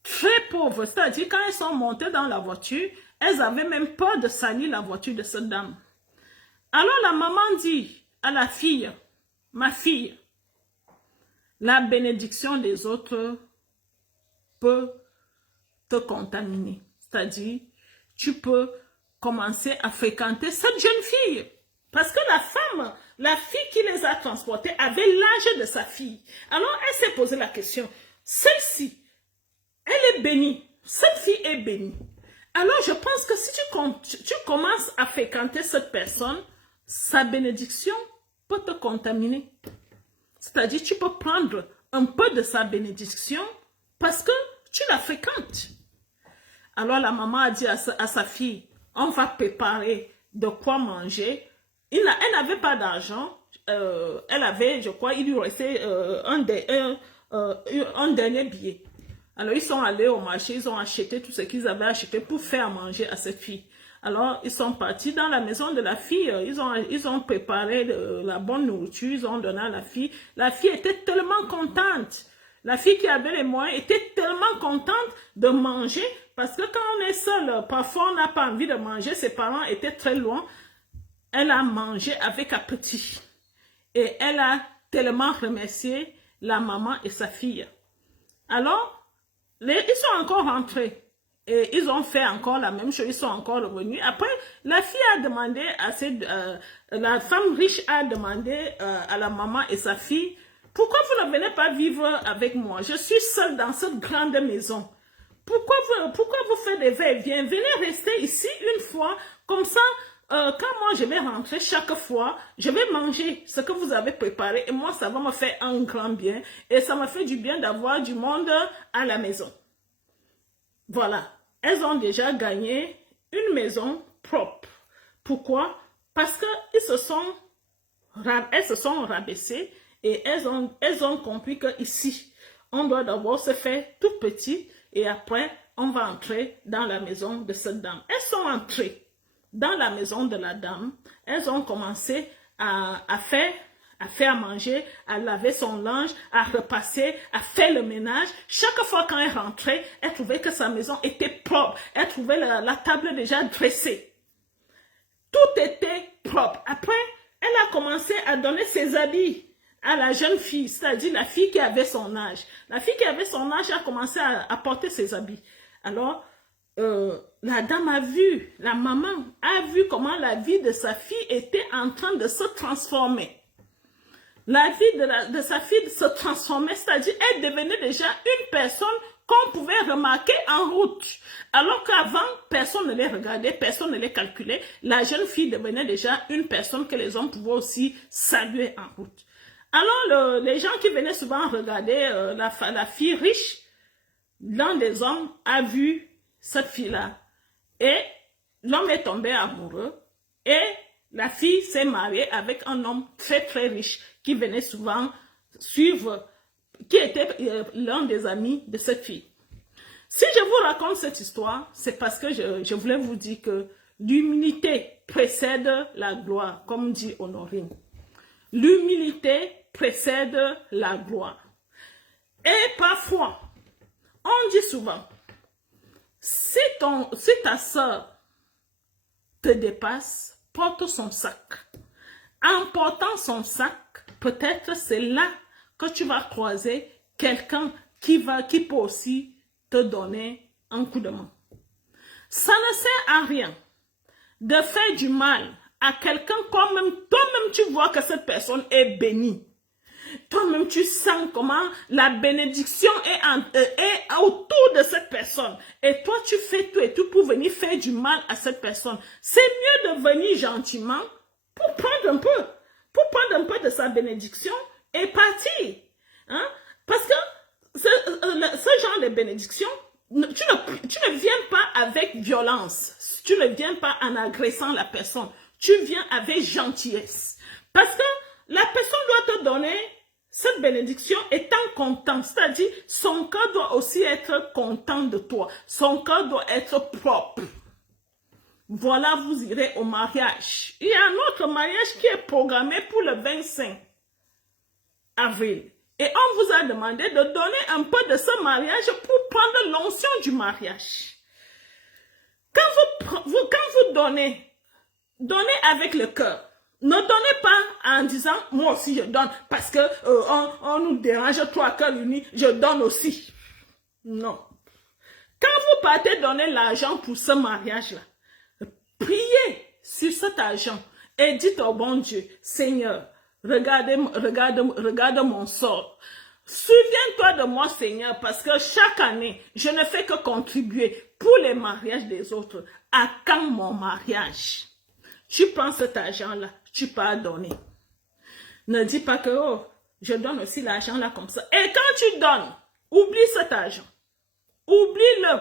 Très pauvres. C'est-à-dire, quand elles sont montées dans la voiture, elles avaient même peur de salir la voiture de cette dame. Alors, la maman dit à la fille, ma fille, la bénédiction des autres peut te contaminer. C'est-à-dire, tu peux commencer à fréquenter cette jeune fille. Parce que la fille qui les a transportés avait l'âge de sa fille. Alors, elle s'est posé la question, celle-ci, elle est bénie. Cette fille est bénie. Alors, je pense que si tu commences à fréquenter cette personne, sa bénédiction peut te contaminer. C'est-à-dire, tu peux prendre un peu de sa bénédiction parce que tu la fréquentes. Alors, la maman a dit à sa fille, on va préparer de quoi manger. Elle n'avait pas d'argent. Elle avait, je crois, il lui restait un dernier billet. Alors, ils sont allés au marché, ils ont acheté tout ce qu'ils avaient acheté pour faire manger à cette fille. Alors, ils sont partis dans la maison de la fille, ils ont préparé la bonne nourriture, ils ont donné à la fille. La fille était tellement contente. La fille qui avait les moyens était tellement contente de manger parce que quand on est seul, parfois on n'a pas envie de manger, ses parents étaient très loin. Elle a mangé avec appétit et elle a tellement remercié la maman et sa fille. Alors, ils sont encore rentrés et ils ont fait encore la même chose, ils sont encore revenus. Après, la fille a demandé la femme riche a demandé à la maman et sa fille, pourquoi vous ne venez pas vivre avec moi? Je suis seule dans cette grande maison. Pourquoi vous faites des va-et-vient? Venez rester ici une fois, comme ça, quand moi je vais rentrer chaque fois, je vais manger ce que vous avez préparé et moi ça va me faire un grand bien et ça me fait du bien d'avoir du monde à la maison. Voilà, elles ont déjà gagné une maison propre. Pourquoi? Parce qu'elles se sont rabaissées et elles ont compris que ici, on doit d'abord se faire tout petit et après on va entrer dans la maison de cette dame. Elles sont entrées dans la maison de la dame, elles ont commencé à faire manger, à laver son linge, à repasser, à faire le ménage. Chaque fois quand elle rentrait, elle trouvait que sa maison était propre. Elle trouvait la table déjà dressée. Tout était propre. Après, elle a commencé à donner ses habits à la jeune fille, c'est-à-dire la fille qui avait son âge. La fille qui avait son âge a commencé à porter ses habits. Alors, la dame a vu, la maman a vu comment la vie de sa fille était en train de se transformer. La vie de sa fille se transformait, c'est-à-dire elle devenait déjà une personne qu'on pouvait remarquer en route. Alors qu'avant, personne ne les regardait, personne ne les calculait. La jeune fille devenait déjà une personne que les hommes pouvaient aussi saluer en route. Alors, les gens qui venaient souvent regarder la fille riche, l'un des hommes a vu cette fille-là. Et l'homme est tombé amoureux. Et la fille s'est mariée avec un homme très très riche qui venait souvent suivre, qui était l'un des amis de cette fille. Si je vous raconte cette histoire, c'est parce que je voulais vous dire que l'humilité précède la gloire, comme dit Honorine. L'humilité précède la gloire. Et parfois, on dit souvent, si ta soeur te dépasse, porte son sac. En portant son sac, peut-être c'est là que tu vas croiser quelqu'un qui peut aussi te donner un coup de main. Ça ne sert à rien de faire du mal à quelqu'un quand même, toi-même tu vois que cette personne est bénie. Toi-même, tu sens comment la bénédiction est autour de cette personne. Et toi, tu fais tout et tout pour venir faire du mal à cette personne. C'est mieux de venir gentiment pour prendre un peu de sa bénédiction et partir. Hein? Parce que ce genre de bénédiction, tu ne viens pas avec violence. Tu ne viens pas en agressant la personne. Tu viens avec gentillesse. Parce que la personne doit te donner cette bénédiction étant content, c'est-à-dire son cœur doit aussi être content de toi. Son cœur doit être propre. voilà, vous irez au mariage. Il y a un autre mariage qui est programmé pour le 25 avril. Et on vous a demandé de donner un peu de ce mariage pour prendre l'onction du mariage. Quand vous donnez, donnez avec le cœur. Ne donnez pas en disant, moi aussi je donne, parce que on nous dérange, toi, cœur uni, je donne aussi. Non. Quand vous partez donner l'argent pour ce mariage-là, priez sur cet argent et dites au bon Dieu, Seigneur, regarde mon sort. Souviens-toi de moi, Seigneur, parce que chaque année, je ne fais que contribuer pour les mariages des autres. À quand mon mariage? Tu prends cet argent-là, tu peux donner. Ne dis pas que, oh, je donne aussi l'argent là comme ça. Et quand tu donnes, oublie cet argent. Oublie-le.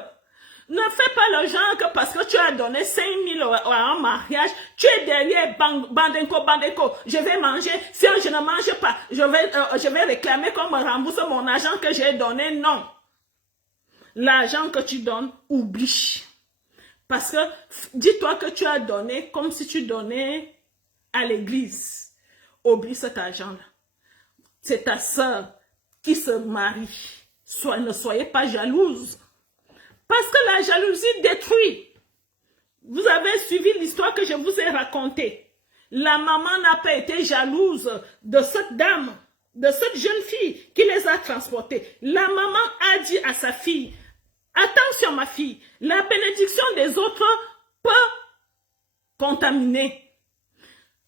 Ne fais pas le genre que parce que tu as donné 5 000 à un mariage, tu es derrière bandenko, je vais manger. Si je ne mange pas, je vais réclamer qu'on me rembourse mon argent que j'ai donné. Non. L'argent que tu donnes, oublie. Parce que dis-toi que tu as donné comme si tu donnais à l'église. Oublie cet argent-là. C'est ta soeur qui se marie. Ne soyez pas jalouse. Parce que la jalousie détruit. Vous avez suivi l'histoire que je vous ai racontée. La maman n'a pas été jalouse de cette dame, de cette jeune fille qui les a transportés. La maman a dit à sa fille, attention ma fille, la bénédiction des autres peut contaminer.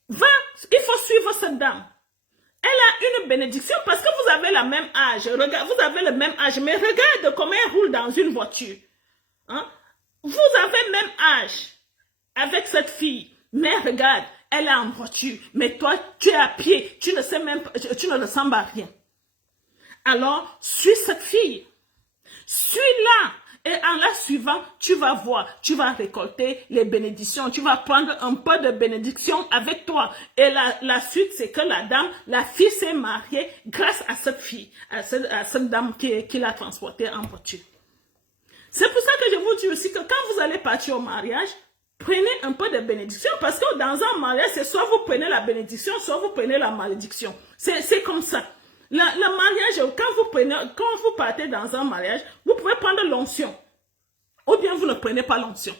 Va, il faut suivre cette dame. Elle a une bénédiction parce que vous avez le même âge. Regarde, vous avez le même âge, mais regarde comment elle roule dans une voiture. Hein? Vous avez le même âge avec cette fille, mais regarde, elle est en voiture, mais toi, tu es à pied, tu ne sais même pas, tu ne ressembles à rien. Alors, suis cette fille, suis-la, et en la suivant, tu vas voir, tu vas récolter les bénédictions, tu vas prendre un peu de bénédiction avec toi. Et la suite, c'est que la fille s'est mariée grâce à cette fille, à cette dame qui l'a transportée en voiture. C'est pour ça que je vous dis aussi que quand vous allez partir au mariage, prenez un peu de bénédiction parce que dans un mariage, c'est soit vous prenez la bénédiction, soit vous prenez la malédiction. C'est comme ça. Le mariage, quand vous partez dans un mariage, vous pouvez prendre l'onction. Ou bien vous ne prenez pas l'onction.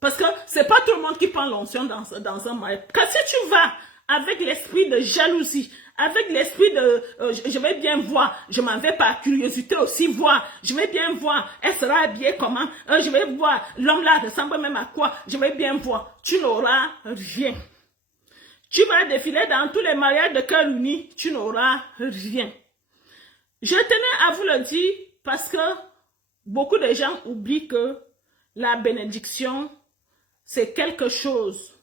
Parce que c'est pas tout le monde qui prend l'onction dans un mariage. Quand si tu vas avec l'esprit de jalousie, avec l'esprit de je vais bien voir, je m'en vais par curiosité aussi voir, je vais bien voir, elle sera habillée comment, je vais voir, l'homme là ressemble même à quoi, je vais bien voir, tu n'auras rien. Tu vas défiler dans tous les mariages de cœur uni, tu n'auras rien. Je tenais à vous le dire parce que beaucoup de gens oublient que la bénédiction, c'est quelque chose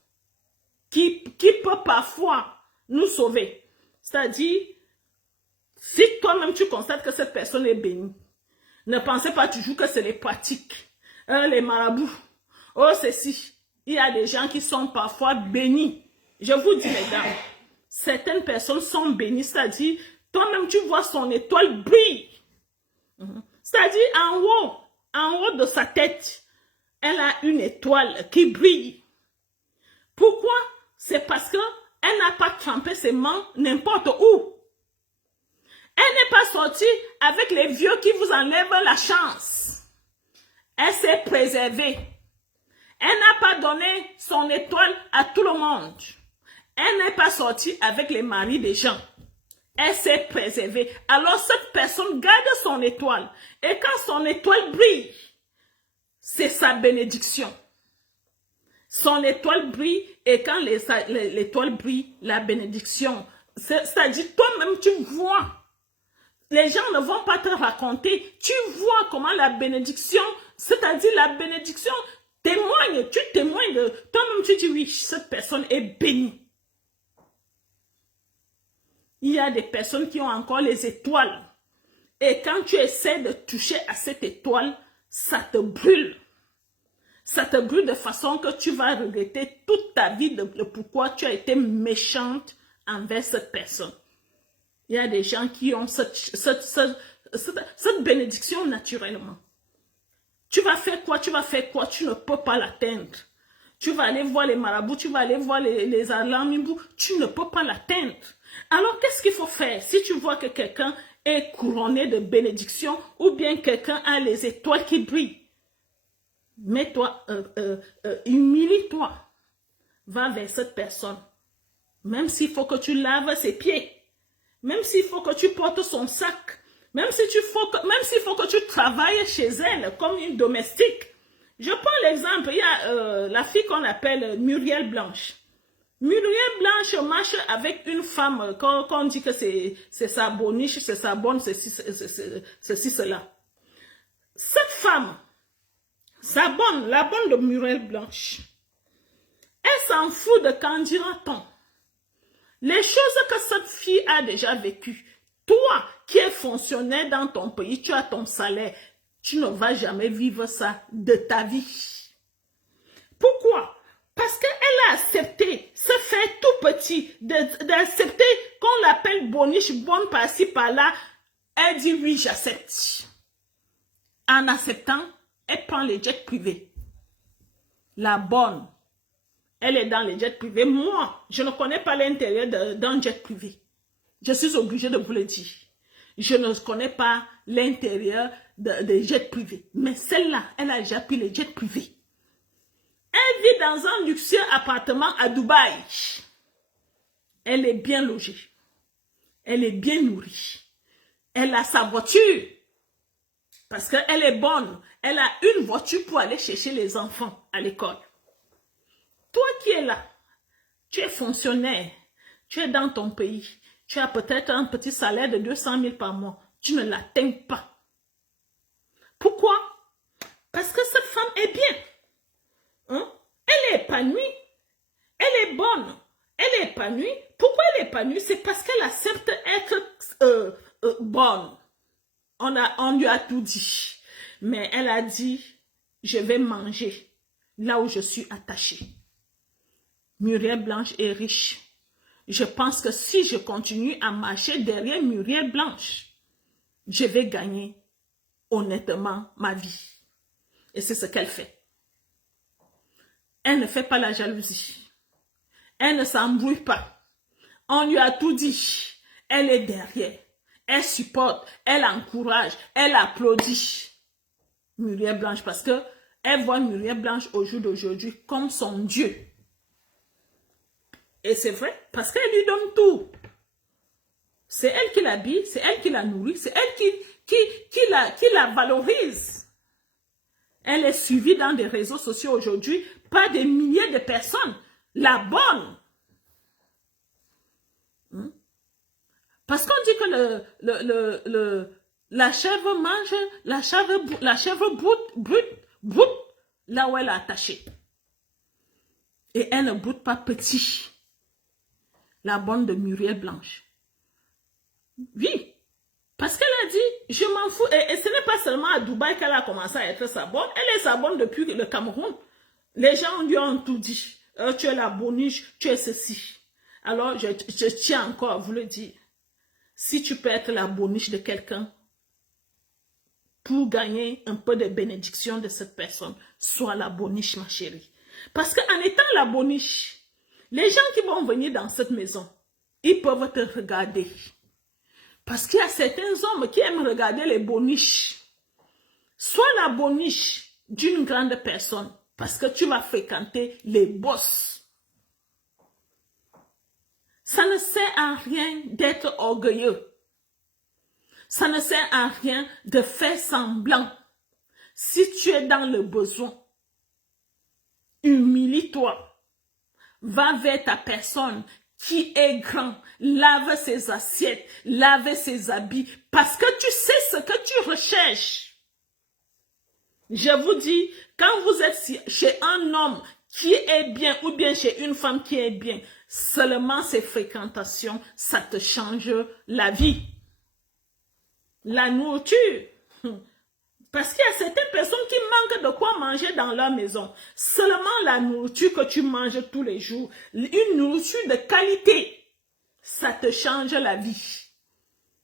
qui peut parfois nous sauver. C'est-à-dire, si toi-même tu constates que cette personne est bénie, ne pensez pas toujours que c'est les pratiques, les marabouts, oh ceci. Il y a des gens qui sont parfois bénis. Je vous dis, mesdames, certaines personnes sont bénies, c'est-à-dire, toi-même tu vois son étoile brille. C'est-à-dire, en haut de sa tête, elle a une étoile qui brille. Pourquoi? C'est parce qu'elle n'a pas trempé ses mains n'importe où. Elle n'est pas sortie avec les vieux qui vous enlèvent la chance. Elle s'est préservée. Elle n'a pas donné son étoile à tout le monde. Elle n'est pas sortie avec les maris des gens. Elle s'est préservée. Alors cette personne garde son étoile. Et quand son étoile brille, c'est sa bénédiction. Son étoile brille et quand l'étoile brille, la bénédiction. C'est-à-dire, toi-même, tu vois. Les gens ne vont pas te raconter. Tu vois comment la bénédiction, c'est-à-dire la bénédiction témoigne. Tu témoignes de toi-même, tu dis oui, cette personne est bénie. Il y a des personnes qui ont encore les étoiles. Et quand tu essaies de toucher à cette étoile, ça te brûle. Ça te brûle de façon que tu vas regretter toute ta vie de pourquoi tu as été méchante envers cette personne. Il y a des gens qui ont cette bénédiction naturellement. Tu vas faire quoi? Tu vas faire quoi? Tu ne peux pas l'atteindre. tu vas aller voir les marabouts, tu vas aller voir les alamibous, tu ne peux pas l'atteindre. Alors, qu'est-ce qu'il faut faire? Si tu vois que quelqu'un est couronné de bénédictions ou bien quelqu'un a les étoiles qui brillent, mets-toi, humilie-toi, va vers cette personne. Même s'il faut que tu laves ses pieds, même s'il faut que tu portes son sac, même s'il faut que tu travailles chez elle comme une domestique. Je prends l'exemple, il y a la fille qu'on appelle Muriel Blanche. Muriel Blanche marche avec une femme, qu'on dit que c'est sa boniche, c'est sa bonne, ceci, cela. Cette femme, la bonne de Muriel Blanche, elle s'en fout de qu'en dira-t-on. Les choses que cette fille a déjà vécues, toi qui es fonctionnaire dans ton pays, tu as ton salaire, tu ne vas jamais vivre ça de ta vie. Pourquoi? Parce qu'elle a accepté se faire tout petit, d'accepter qu'on l'appelle boniche, bonne par-ci, par-là. Elle dit oui, j'accepte. En acceptant, elle prend les jets privés. La bonne, elle est dans les jets privés. Moi, je ne connais pas l'intérieur d'un jet privé. Je suis obligée de vous le dire. Je ne connais pas l'intérieur des jets privés. Mais celle-là, elle a déjà pris les jets privés. Elle vit dans un luxueux appartement à Dubaï. Elle est bien logée. Elle est bien nourrie. Elle a sa voiture. Parce qu'elle est bonne. Elle a une voiture pour aller chercher les enfants à l'école. Toi qui es là, tu es fonctionnaire. Tu es dans ton pays. Tu as peut-être un petit salaire de 200 000 par mois. Tu ne l'atteins pas. Pourquoi? Parce que cette femme est bien. Hein? Elle est épanouie. Elle est bonne. Elle est épanouie. Pourquoi elle est épanouie? C'est parce qu'elle accepte être bonne. On lui a tout dit. Mais elle a dit, je vais manger là où je suis attachée. Muriel Blanche est riche. Je pense que si je continue à marcher derrière Muriel Blanche, je vais gagner honnêtement ma vie. Et c'est ce qu'elle fait. Elle ne fait pas la jalousie. Elle ne s'embrouille pas. On lui a tout dit. Elle est derrière. Elle supporte. Elle encourage. Elle applaudit. Muriel Blanche, parce que elle voit Muriel Blanche au jour d'aujourd'hui comme son Dieu. Et c'est vrai, parce qu'elle lui donne tout. C'est elle qui l'habille, c'est elle qui la nourrit, c'est elle qui la valorise. Elle est suivie dans des réseaux sociaux aujourd'hui par des milliers de personnes. La bonne. Parce qu'on dit que la chèvre mange, la chèvre broute là où elle est attachée. Et elle ne broute pas petit. La bonne de Muriel Blanche. Oui. Parce qu'elle a dit, je m'en fous. Et ce n'est pas seulement à Dubaï qu'elle a commencé à être sa bonne. Elle est sa bonne depuis le Cameroun. Les gens lui ont tout dit. Tu es la boniche, tu es ceci. Alors, je tiens encore à vous le dire. Si tu peux être la boniche de quelqu'un pour gagner un peu de bénédiction de cette personne, sois la boniche, ma chérie. Parce qu'en étant la boniche, les gens qui vont venir dans cette maison, ils peuvent te regarder. Parce qu'il y a certains hommes qui aiment regarder les boniches. Sois la boniche d'une grande personne, parce que tu vas fréquenter les boss. Ça ne sert à rien d'être orgueilleux. Ça ne sert à rien de faire semblant. Si tu es dans le besoin, humilie-toi. Va vers ta personne qui est grand. Lave ses assiettes, lave ses habits, parce que tu sais ce que tu recherches. Je vous dis, quand vous êtes chez un homme qui est bien ou bien chez une femme qui est bien, seulement ces fréquentations, ça te change la vie. La nourriture. Parce qu'il y a certaines personnes qui manquent de quoi manger dans leur maison. Seulement la nourriture que tu manges tous les jours, une nourriture de qualité, ça te change la vie.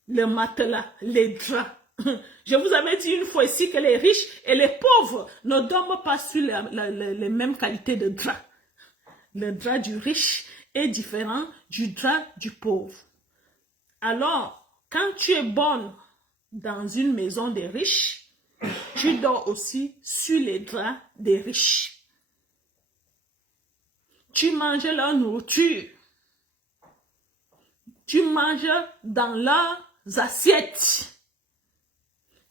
Le matelas, les draps. Je vous avais dit une fois ici que les riches et les pauvres ne dorment pas sur les mêmes qualités de draps. Le drap du riche est différent du drap du pauvre. Alors, quand tu es bonne dans une maison des riches, tu dors aussi sur les draps des riches. Tu manges leur nourriture. Tu manges dans leurs assiettes.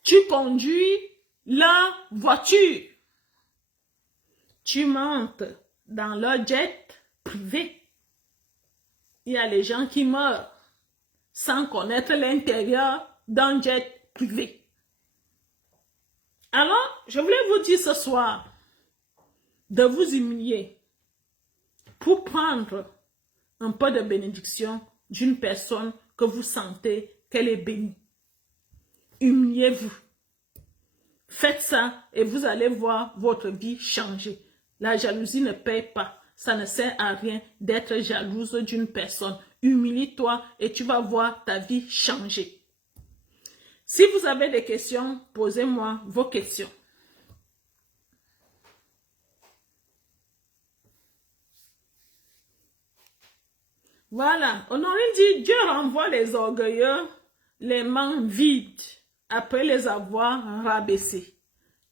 Tu conduis leur voiture. Tu montes dans leur jet privé. Il y a les gens qui meurent sans connaître l'intérieur d'un jet privé. Alors, je voulais vous dire ce soir de vous humilier pour prendre un peu de bénédiction d'une personne que vous sentez qu'elle est bénie. Humiliez-vous. Faites ça et vous allez voir votre vie changer. La jalousie ne paye pas. Ça ne sert à rien d'être jalouse d'une personne. Humilie-toi et tu vas voir ta vie changer. Si vous avez des questions, posez-moi vos questions. Voilà, Honorine dit, Dieu renvoie les orgueilleux, les mains vides, après les avoir rabaissés.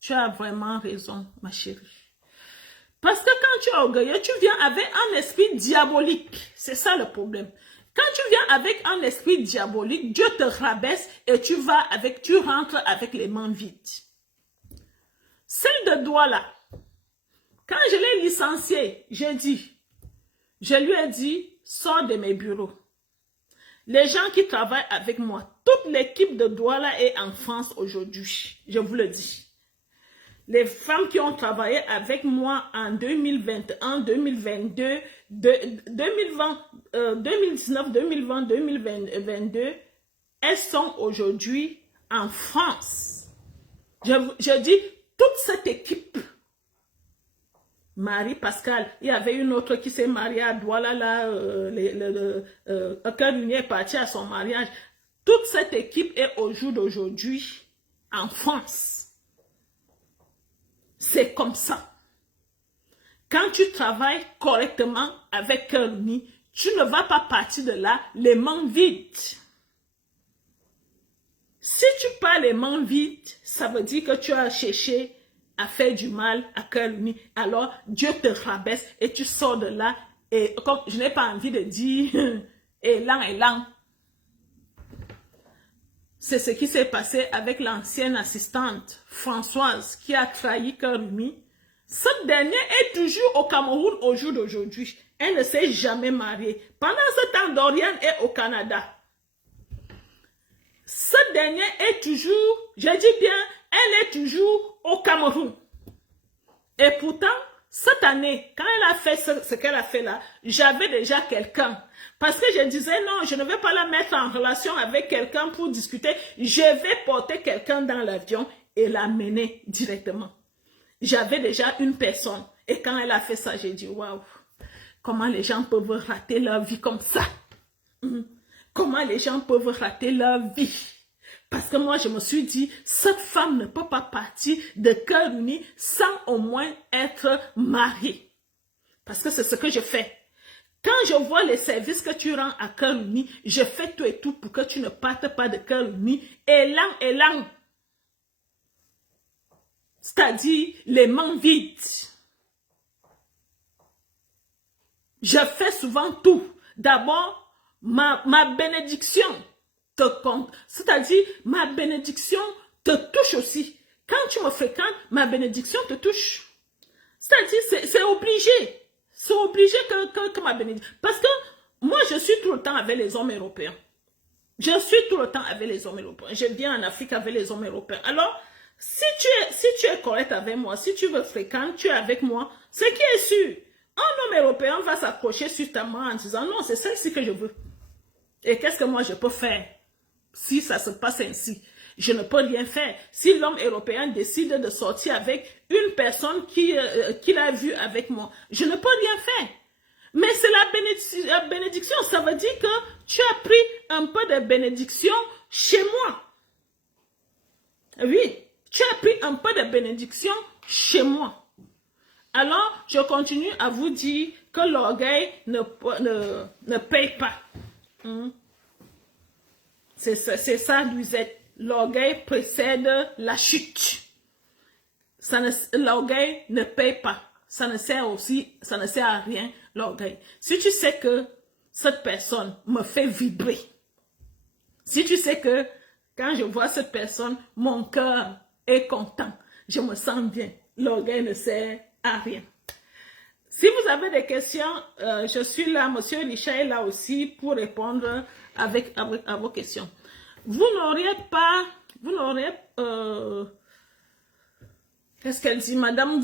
Tu as vraiment raison, ma chérie. Parce que quand tu es orgueilleux, tu viens avec un esprit diabolique. C'est ça le problème. Quand tu viens avec un esprit diabolique, Dieu te rabaisse et tu rentres avec les mains vides. Celle de doigt là, quand je l'ai licenciée, je lui ai dit, sors de mes bureaux. Les gens qui travaillent avec moi, toute l'équipe de Douala est en France aujourd'hui, je vous le dis. Les femmes qui ont travaillé avec moi en 2021, 2022, 2020, 2019, 2020, 2022, elles sont aujourd'hui en France. Je dis toute cette équipe. Marie-Pascal, il y avait une autre qui s'est mariée à Douala, là, quand est parti à son mariage. Toute cette équipe est au jour d'aujourd'hui en France. C'est comme ça. Quand tu travailles correctement avec cœur uni, tu ne vas pas partir de là les mains vides. Si tu pars les mains vides, ça veut dire que tu as cherché à faire du mal à cœur uni. Alors, Dieu te rabaisse et tu sors de là. Et comme je n'ai pas envie de dire élan. C'est ce qui s'est passé avec l'ancienne assistante Françoise qui a trahi cœur uni. Cette dernière est toujours au Cameroun au jour d'aujourd'hui. Elle ne s'est jamais mariée. Pendant ce temps, Dorian est au Canada. Cette dernière est toujours, je dis bien, elle est toujours au Cameroun. Et pourtant, cette année, quand elle a fait ce qu'elle a fait là, j'avais déjà quelqu'un. Parce que je disais, non, je ne vais pas la mettre en relation avec quelqu'un pour discuter. Je vais porter quelqu'un dans l'avion et l'amener directement. J'avais déjà une personne. Et quand elle a fait ça, j'ai dit, waouh, comment les gens peuvent rater leur vie comme ça? Comment les gens peuvent rater leur vie? Parce que moi, je me suis dit, cette femme ne peut pas partir de cœur uni sans au moins être mariée. Parce que c'est ce que je fais. Quand je vois les services que tu rends à cœur uni, je fais tout et tout pour que tu ne partes pas de cœur uni. Élan. C'est-à-dire les mains vides. Je fais souvent tout. D'abord, ma bénédiction te compte. C'est-à-dire, ma bénédiction te touche aussi. Quand tu me fréquentes, ma bénédiction te touche. C'est-à-dire, c'est obligé. C'est obligé que ma bénédiction... Parce que moi, je suis tout le temps avec les hommes européens. Je suis tout le temps avec les hommes européens. Je viens en Afrique avec les hommes européens. Alors, si tu es correct avec moi, si tu veux fréquenter, tu es avec moi, ce qui est sûr, un homme européen va s'accrocher sur ta main en disant, non, c'est celle-ci que je veux. Et qu'est-ce que moi je peux faire si ça se passe ainsi? Je ne peux rien faire. Si l'homme européen décide de sortir avec une personne qu'il a vue avec moi, je ne peux rien faire. Mais c'est la bénédiction. Ça veut dire que tu as pris un peu de bénédiction chez moi. Oui, tu as pris un peu de bénédiction chez moi. Alors, je continue à vous dire que l'orgueil ne paye pas. C'est ça, Luisette. L'orgueil précède la chute. L'orgueil ne paye pas. Ça ne sert à rien, l'orgueil. Si tu sais que cette personne me fait vibrer, si tu sais que quand je vois cette personne, mon cœur est content, je me sens bien, l'orgueil ne sert à rien. Si vous avez des questions, je suis là, Monsieur Richard est là aussi pour répondre à vos questions. Vous n'auriez pas, qu'est-ce qu'elle dit, madame,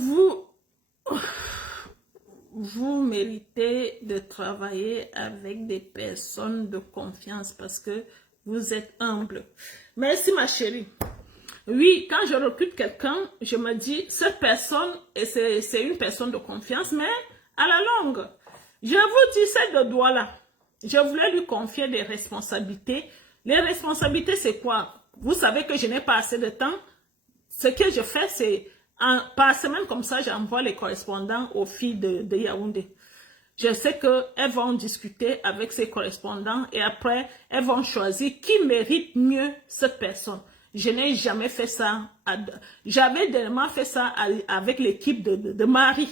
vous méritez de travailler avec des personnes de confiance parce que vous êtes humble. Merci ma chérie. Oui, quand je recrute quelqu'un, je me dis, cette personne, et c'est une personne de confiance, mais à la longue, je vous dis, celle de Douala, je voulais lui confier des responsabilités. Les responsabilités, c'est quoi? Vous savez que je n'ai pas assez de temps. Ce que je fais, c'est, par semaine comme ça, j'envoie les correspondants aux filles de Yaoundé. Je sais qu'elles vont discuter avec ces correspondants et après, elles vont choisir qui mérite mieux cette personne. Je n'ai jamais fait ça. J'avais dernièrement fait ça avec l'équipe de Marie.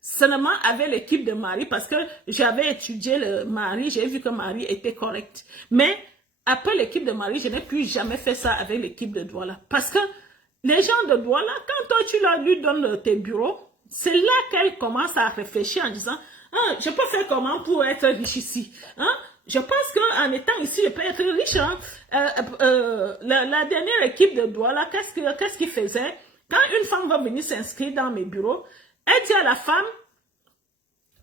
Seulement avec l'équipe de Marie parce que j'avais étudié le Marie, j'ai vu que Marie était correcte. Mais après l'équipe de Marie, je n'ai plus jamais fait ça avec l'équipe de Douala. Parce que les gens de Douala, quand toi tu lui donnes tes bureaux, c'est là qu'elle commence à réfléchir en disant ah, je peux faire comment pour être riche ici? Je pense qu'en étant ici, je peux être riche. La dernière équipe de Douala, qu'est-ce qu'ils faisaient? Quand une femme va venir s'inscrire dans mes bureaux, elle dit à la femme,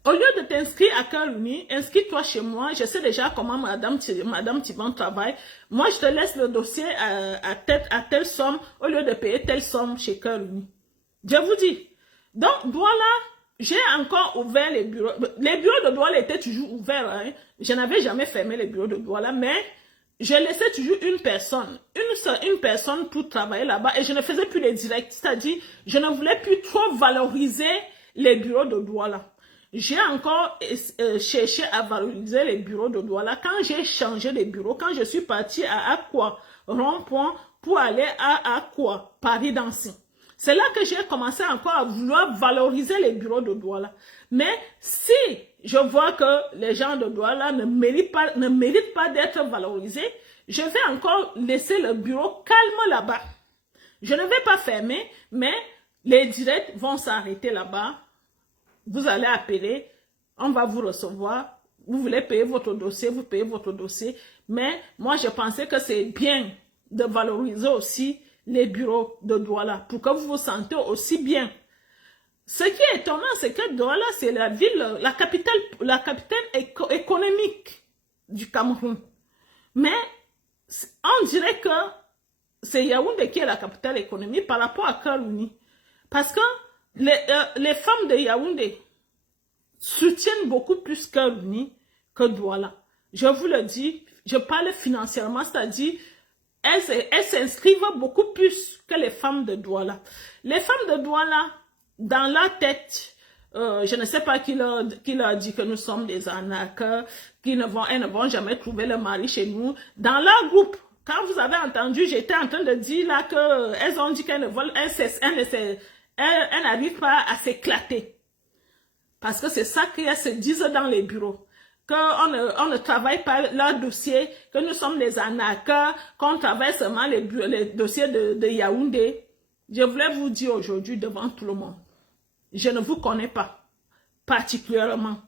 au lieu de t'inscrire à Kaluni, inscris-toi chez moi. Je sais déjà comment Madame Thiban travaille. Moi, je te laisse le dossier à telle somme, au lieu de payer telle somme chez Kaluni. Je vous dis. Donc, Douala, j'ai encore ouvert les bureaux. Les bureaux de Douala étaient toujours ouverts. Hein. Je n'avais jamais fermé les bureaux de Douala, mais je laissais toujours une personne pour travailler là-bas et je ne faisais plus les directs. C'est-à-dire, je ne voulais plus trop valoriser les bureaux de Douala. J'ai encore cherché à valoriser les bureaux de Douala. Quand j'ai changé les bureaux, quand je suis partie à Aqua, Rond-Point, pour aller à Aqua, Paris-Dancing. C'est là que j'ai commencé encore à vouloir valoriser les bureaux de Douala. Mais si je vois que les gens de Douala ne méritent pas d'être valorisés, je vais encore laisser le bureau calme là-bas. Je ne vais pas fermer, mais les directs vont s'arrêter là-bas. Vous allez appeler, on va vous recevoir. Vous voulez payer votre dossier, vous payez votre dossier. Mais moi, je pensais que c'est bien de valoriser aussi les bureaux de Douala pour que vous vous sentez aussi bien. Ce qui est étonnant, c'est que Douala, c'est la ville, la capitale économique du Cameroun. Mais on dirait que c'est Yaoundé qui est la capitale économique par rapport à Kaluni. Parce que les femmes de Yaoundé soutiennent beaucoup plus Kaluni que Douala. Je vous le dis, je parle financièrement, c'est-à-dire elles s'inscrivent beaucoup plus que les femmes de Douala. Les femmes de Douala, dans la tête, je ne sais pas qui leur dit que nous sommes des arnaqueurs, elles ne vont jamais trouver le mari chez nous. Dans leur groupe, quand vous avez entendu, j'étais en train de dire là qu'elles ont dit qu'elles ne veulent, elles n'arrivent pas à s'éclater. Parce que c'est ça qu'elles se disent dans les bureaux. Qu'on ne travaille pas leur dossier, que nous sommes des arnaqueurs, qu'on travaille seulement les dossiers de Yaoundé. Je voulais vous dire aujourd'hui devant tout le monde, je ne vous connais pas particulièrement,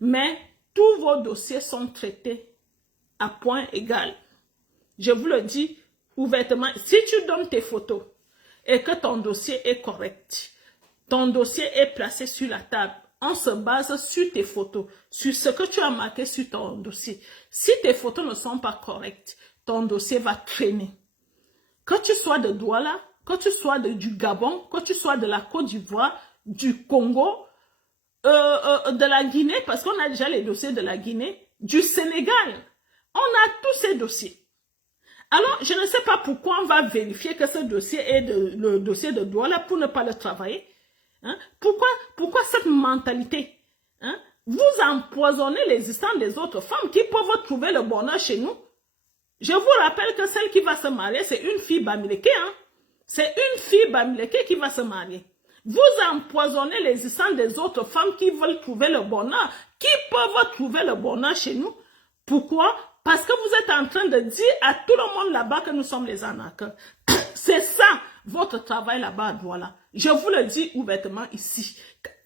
mais tous vos dossiers sont traités à point égal. Je vous le dis ouvertement, si tu donnes tes photos et que ton dossier est correct, ton dossier est placé sur la table, on se base sur tes photos, sur ce que tu as marqué sur ton dossier. Si tes photos ne sont pas correctes, ton dossier va traîner. Que tu sois de Douala, que tu sois du Gabon, que tu sois de la Côte d'Ivoire, du Congo, de la Guinée, parce qu'on a déjà les dossiers de la Guinée, du Sénégal, on a tous ces dossiers. Alors, je ne sais pas pourquoi on va vérifier que ce dossier est le dossier de Douala pour ne pas le travailler. Hein? Pourquoi cette mentalité? Hein? Vous empoisonnez l'existence des autres femmes qui peuvent trouver le bonheur chez nous. Je vous rappelle que celle qui va se marier, c'est une fille Bamileke. Hein? C'est une fille Bamileke qui va se marier. Vous empoisonnez l'existence des autres femmes qui veulent trouver le bonheur, qui peuvent trouver le bonheur chez nous. Pourquoi? Parce que vous êtes en train de dire à tout le monde là-bas que nous sommes les arnaqueurs. C'est ça, votre travail là-bas à Douala. Je vous le dis ouvertement ici.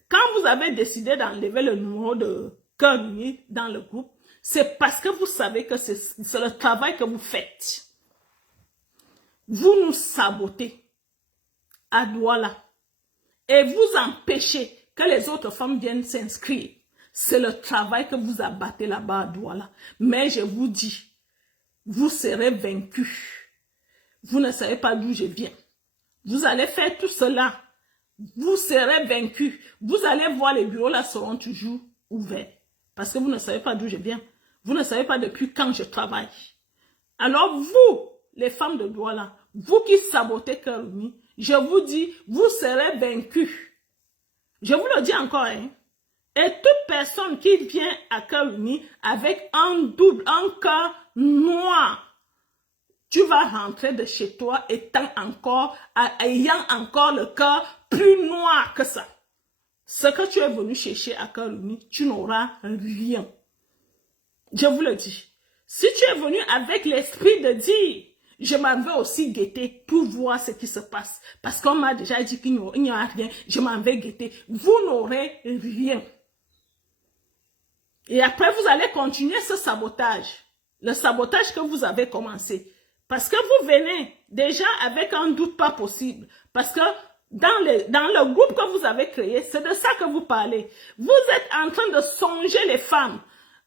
Quand vous avez décidé d'enlever le numéro de Cœur Uni dans le groupe, c'est parce que vous savez que c'est le travail que vous faites. Vous nous sabotez à Douala et vous empêchez que les autres femmes viennent s'inscrire. C'est le travail que vous abattez là-bas à Douala. Mais je vous dis, vous serez vaincus. Vous ne savez pas d'où je viens. Vous allez faire tout cela. Vous serez vaincus. Vous allez voir, les bureaux là seront toujours ouverts. Parce que vous ne savez pas d'où je viens. Vous ne savez pas depuis quand je travaille. Alors vous, les femmes de Douala, vous qui sabotez Cœur Uni, je vous dis, vous serez vaincus. Je vous le dis encore, hein. Et toute personne qui vient à Cœur Uni avec un cœur noir, tu vas rentrer de chez toi ayant encore le cœur plus noir que ça. Ce que tu es venu chercher à Cœur Uni, tu n'auras rien. Je vous le dis. Si tu es venu avec l'esprit de dire, je m'en vais aussi guetter pour voir ce qui se passe. Parce qu'on m'a déjà dit qu'il n'y a rien, je m'en vais guetter. Vous n'aurez rien. Et après, vous allez continuer ce sabotage. Le sabotage que vous avez commencé. Parce que vous venez déjà avec un doute pas possible. Parce que dans le groupe que vous avez créé, c'est de ça que vous parlez. Vous êtes en train de songer les femmes.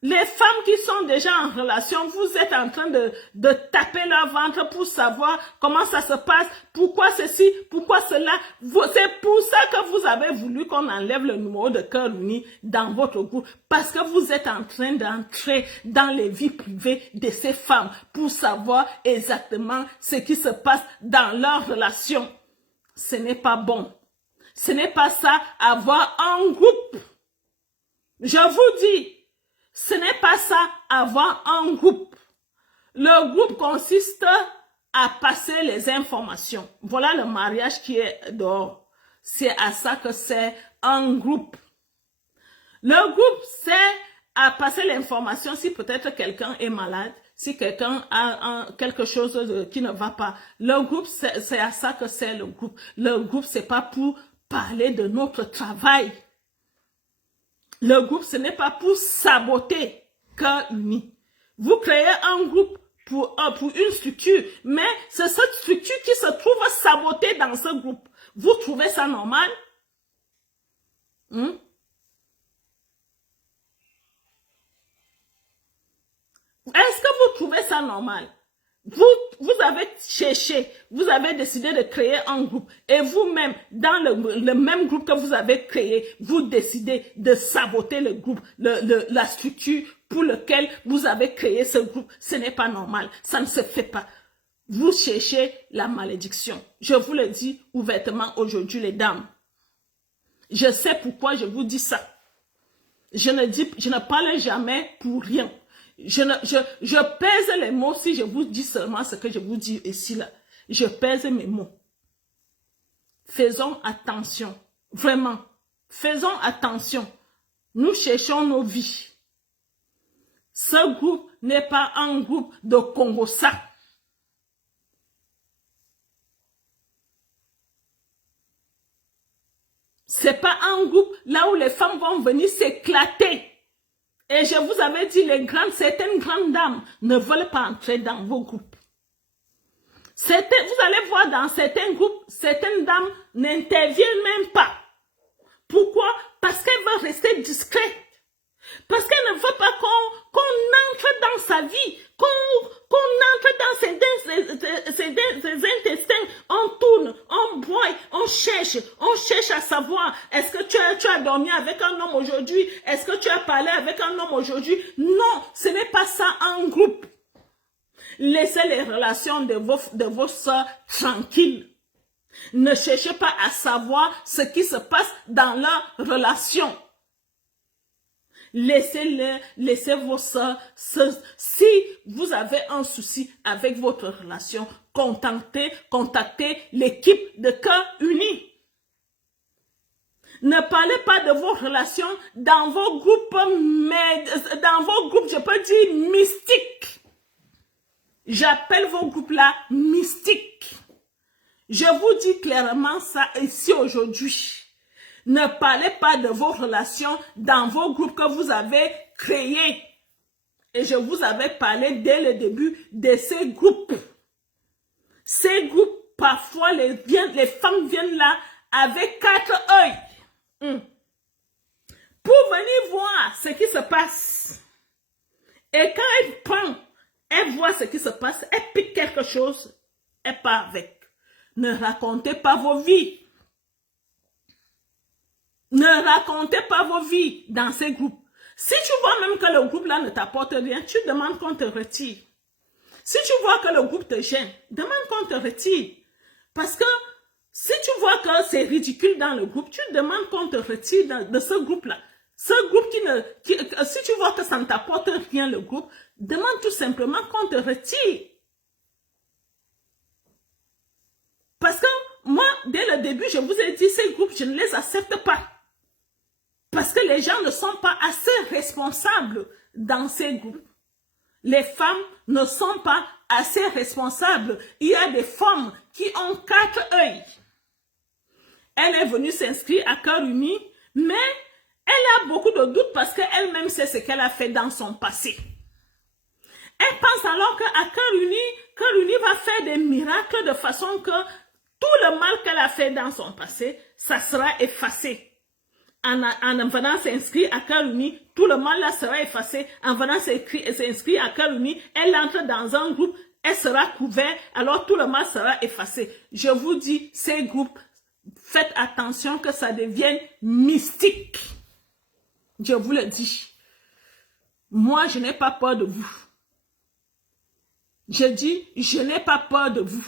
Les femmes qui sont déjà en relation, vous êtes en train de taper leur ventre pour savoir comment ça se passe, pourquoi ceci, pourquoi cela. C'est pour ça que vous avez voulu qu'on enlève le numéro de Cœur Uni dans votre groupe. Parce que vous êtes en train d'entrer dans les vies privées de ces femmes pour savoir exactement ce qui se passe dans leur relation. Ce n'est pas bon. Ce n'est pas ça, avoir un groupe. Je vous dis, ce n'est pas ça, avoir un groupe. Le groupe consiste à passer les informations. Voilà le mariage qui est dehors. C'est à ça que c'est un groupe. Le groupe, c'est à passer l'information si peut-être quelqu'un est malade, si quelqu'un a quelque chose qui ne va pas. Le groupe, c'est à ça que c'est le groupe. Le groupe, c'est pas pour parler de notre travail. Le groupe, ce n'est pas pour saboter Cœur Uni. Vous créez un groupe pour une structure, mais c'est cette structure qui se trouve sabotée dans ce groupe. Vous trouvez ça normal? Est-ce que vous trouvez ça normal? Vous avez cherché, vous avez décidé de créer un groupe et vous-même, dans le même groupe que vous avez créé, vous décidez de saboter le groupe, la structure pour laquelle vous avez créé ce groupe. Ce n'est pas normal, ça ne se fait pas. Vous cherchez la malédiction. Je vous le dis ouvertement aujourd'hui, les dames. Je sais pourquoi je vous dis ça. Je ne parle jamais pour rien. Je pèse les mots si je vous dis seulement ce que je vous dis ici là. Je pèse mes mots. Faisons attention. Vraiment. Faisons attention. Nous cherchons nos vies. Ce groupe n'est pas un groupe de Congossa. C'est pas un groupe là où les femmes vont venir s'éclater. Et je vous avais dit, certaines grandes dames ne veulent pas entrer dans vos groupes. Vous allez voir dans certains groupes, certaines dames n'interviennent même pas. Pourquoi? Parce qu'elles veulent rester discrètes. Parce qu'elles ne veulent pas qu'on entre dans sa vie, qu'on entre dans ses intestins, on tourne, on broye, on cherche à savoir, est-ce que tu as dormi avec un homme aujourd'hui? Est-ce que tu as parlé avec un homme aujourd'hui? Non, ce n'est pas ça un groupe. Laissez les relations de vos soeurs tranquilles. Ne cherchez pas à savoir ce qui se passe dans leur relation. Laissez-les, laissez vos soeurs. Si vous avez un souci avec votre relation, contactez l'équipe de Cœur Uni. Ne parlez pas de vos relations dans vos groupes, je peux dire mystiques. J'appelle vos groupes-là mystiques. Je vous dis clairement ça ici aujourd'hui. Ne parlez pas de vos relations dans vos groupes que vous avez créés. Et je vous avais parlé dès le début de ces groupes. Ces groupes, parfois, les femmes viennent là avec 4 œils. Pour venir voir ce qui se passe. Et quand elle voit ce qui se passe, elle pique quelque chose, elle part avec. Ne racontez pas vos vies. Ne racontez pas vos vies dans ces groupes. Si tu vois même que le groupe là ne t'apporte rien, tu demandes qu'on te retire. Si tu vois que le groupe te gêne, demande qu'on te retire. Parce que si tu vois que c'est ridicule dans le groupe, tu demandes qu'on te retire de ce groupe-là. Ce groupe si tu vois que ça ne t'apporte rien le groupe, demande tout simplement qu'on te retire. Parce que moi, dès le début, je vous ai dit, ces groupes, je ne les accepte pas. Parce que les gens ne sont pas assez responsables dans ces groupes. Les femmes ne sont pas assez responsables. Il y a des femmes qui ont 4 œils. Elle est venue s'inscrire à Cœur Uni, mais elle a beaucoup de doutes parce qu'elle-même sait ce qu'elle a fait dans son passé. Elle pense alors qu'à Cœur Uni va faire des miracles de façon que tout le mal qu'elle a fait dans son passé, ça sera effacé. En venant s'inscrire à Cœur Uni, tout le mal là sera effacé. En venant s'inscrire à Cœur Uni, elle entre dans un groupe, elle sera couverte, alors tout le mal sera effacé. Je vous dis, ces groupes, faites attention que ça devienne mystique. Je vous le dis. Moi, je n'ai pas peur de vous. Je dis, je n'ai pas peur de vous.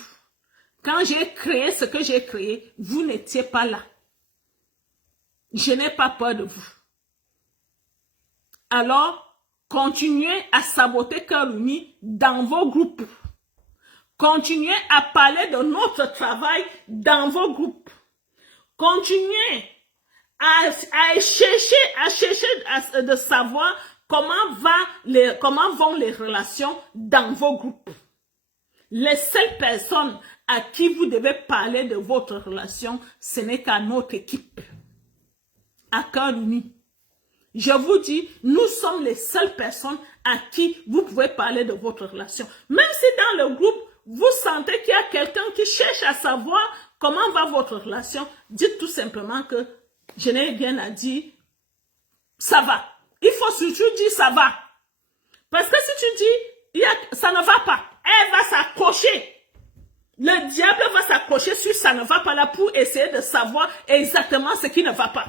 Quand j'ai créé ce que j'ai créé, vous n'étiez pas là. Je n'ai pas peur de vous. Alors, continuez à saboter Cœur Uni dans vos groupes. Continuez à parler de notre travail dans vos groupes. Continuez à chercher de savoir comment vont les relations dans vos groupes. Les seules personnes à qui vous devez parler de votre relation, ce n'est qu'à notre équipe. À Cœur Uni. Je vous dis, nous sommes les seules personnes à qui vous pouvez parler de votre relation. Même si dans le groupe, vous sentez qu'il y a quelqu'un qui cherche à savoir comment va votre relation, dites tout simplement que je n'ai rien à dire, ça va. Il faut surtout dire ça va. Parce que si tu dis, ça ne va pas, elle va s'accrocher. Le diable va s'accrocher sur ça ne va pas là pour essayer de savoir exactement ce qui ne va pas.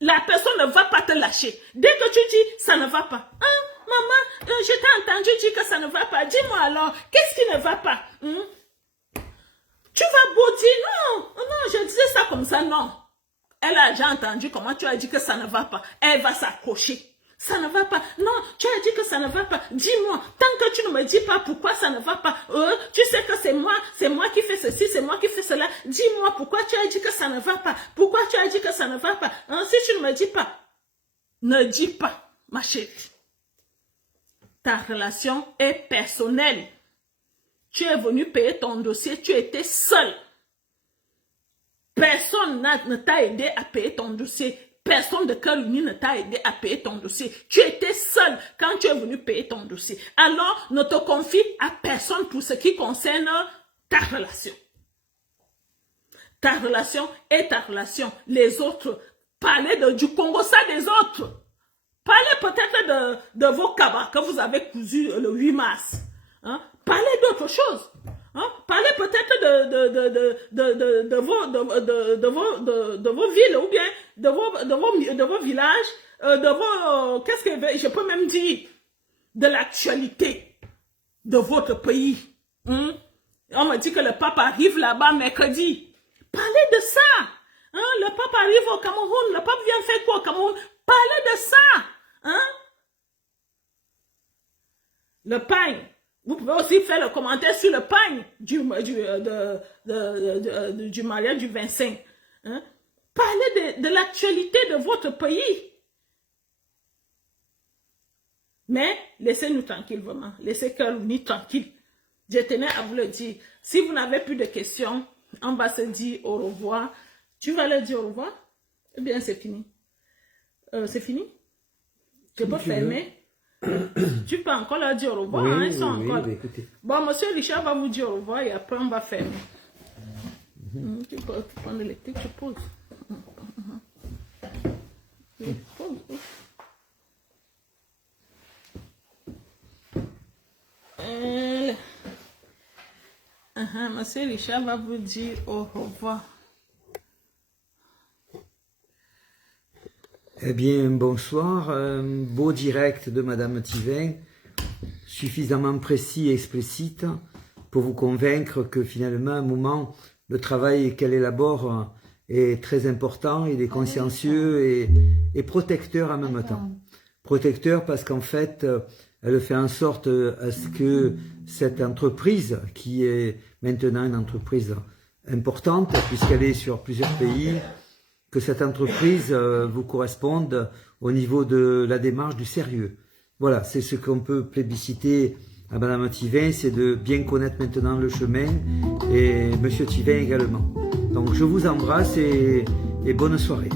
La personne ne va pas te lâcher. Dès que tu dis, ça ne va pas. Hein, maman, je t'ai entendu dire que ça ne va pas. Dis-moi alors, qu'est-ce qui ne va pas? Tu vas beau dire, non, je disais ça comme ça, non. Elle a déjà entendu comment tu as dit que ça ne va pas. Elle va s'accrocher. Ça ne va pas. Non, tu as dit que ça ne va pas. Dis-moi, tant que tu ne me dis pas pourquoi ça ne va pas, tu sais que c'est moi qui fais ceci, c'est moi qui fais cela. Dis-moi pourquoi tu as dit que ça ne va pas. Pourquoi tu as dit que ça ne va pas. Si tu ne me dis pas, ne dis pas, ma chérie. Ta relation est personnelle. Tu es venu payer ton dossier, tu étais seul. Personne ne t'a aidé à payer ton dossier. Personne de Cœur Uni ne t'a aidé à payer ton dossier. Tu étais seul quand tu es venu payer ton dossier. Alors, ne te confie à personne pour ce qui concerne ta relation. Ta relation est ta relation. Les autres, parlez du Congo, ça des autres. Parlez peut-être de vos cabas que vous avez cousus le 8 mars. Hein? Parlez d'autres choses. Hein? Parlez peut-être de vos villes ou bien de vos villages, qu'est-ce que je peux même dire, de l'actualité de votre pays. On me dit que le pape arrive là-bas mercredi. Parlez de ça. Hein? Le pape arrive au Cameroun. Le pape vient faire quoi au Cameroun? Parlez de ça. Hein? Le pain. Vous pouvez aussi faire le commentaire sur le pain du mariage du 25. Hein? Parlez de l'actualité de votre pays. Mais laissez-nous tranquilles, vraiment. Laissez Cœur-Uni tranquille. Je tenais à vous le dire. Si vous n'avez plus de questions, on va se dire au revoir. Tu vas leur dire au revoir? Eh bien, c'est fini. C'est fini? Je peux fermer? Tu peux encore leur dire au revoir, oui, hein, ils sont encore. Oui, écoutez. Bon, monsieur Richard va vous dire au revoir et après on va fermer. Tu peux prendre l'électrique, tu poses. Pose, oui. Monsieur Richard va vous dire au revoir. Eh bien, bonsoir. Un beau direct de Madame Thyvain, suffisamment précis et explicite pour vous convaincre que finalement, à un moment, le travail qu'elle élabore est très important, il est consciencieux et protecteur en même temps. Protecteur parce qu'en fait, elle fait en sorte à ce que cette entreprise, qui est maintenant une entreprise importante, puisqu'elle est sur plusieurs pays, que cette entreprise vous corresponde au niveau de la démarche du sérieux. Voilà, c'est ce qu'on peut plébisciter à Madame Thyvain, c'est de bien connaître maintenant le chemin, et Monsieur Thyvain également. Donc je vous embrasse et bonne soirée.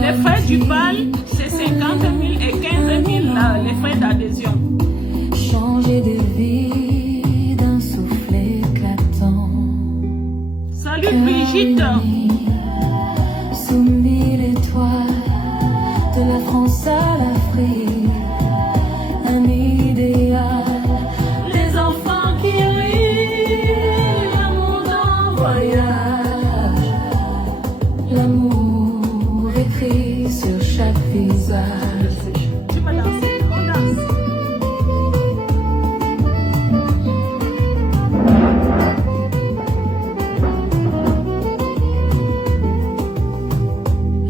Les frais du bal, c'est 50 000 et 15 000 les frais d'adhésion. Changer de vie d'un souffle éclatant. Salut Brigitte. Sous 1000 étoiles, de la France à l'Afrique, un idéal. Les enfants qui rient, un monde en voyage. L'amour écrit sur chaque visage. Tu vas danser, on danse.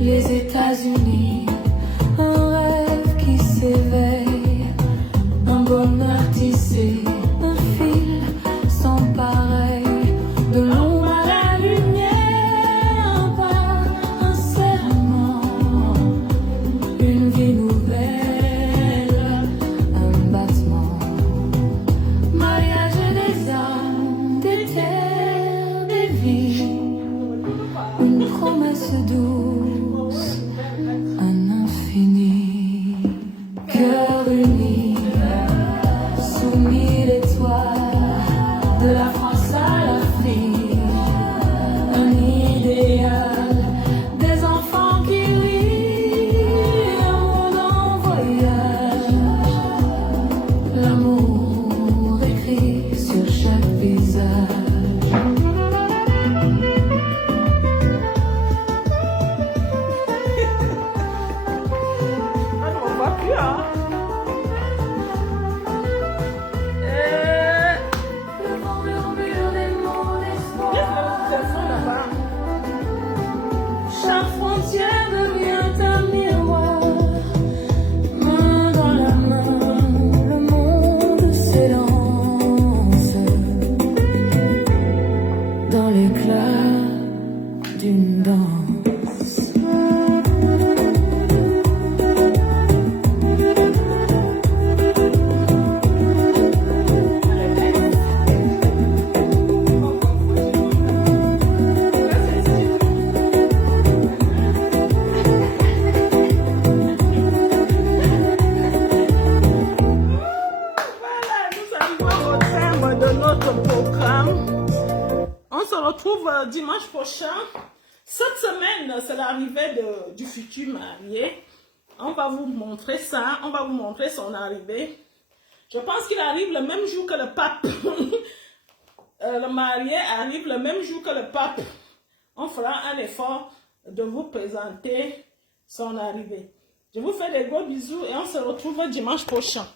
Les États-Unis, un rêve qui s'éveille, un bonheur tissé, un fil sans pareil, de l'ombre à la lumière, un pas, un serment, une vie nouvelle, un battement, mariage des âmes, des terres, des vies, une promesse douce, un infini, cœur uni, sous 1000 étoiles, de la France à l'Afrique, un idéal, des enfants qui rient, un monde en voyage, l'amour écrit sur chaque visage. On ne voit plus, hein. Le vent murmure des mots d'espoir. Là-bas. Chaque frontière devient un miroir. Main dans la main, le monde s'élance dans l'éclat d'une danse. Voilà, nous arrivons au terme de notre programme. On se retrouve dimanche prochain. Cette semaine, c'est l'arrivée du futur marié. On va vous montrer ça. On va vous montrer son arrivée. Je pense qu'il arrive le même jour que le pape. Le marié arrive le même jour que le pape. On fera un effort de vous présenter son arrivée. Je vous fais des gros bisous et on se retrouve dimanche prochain.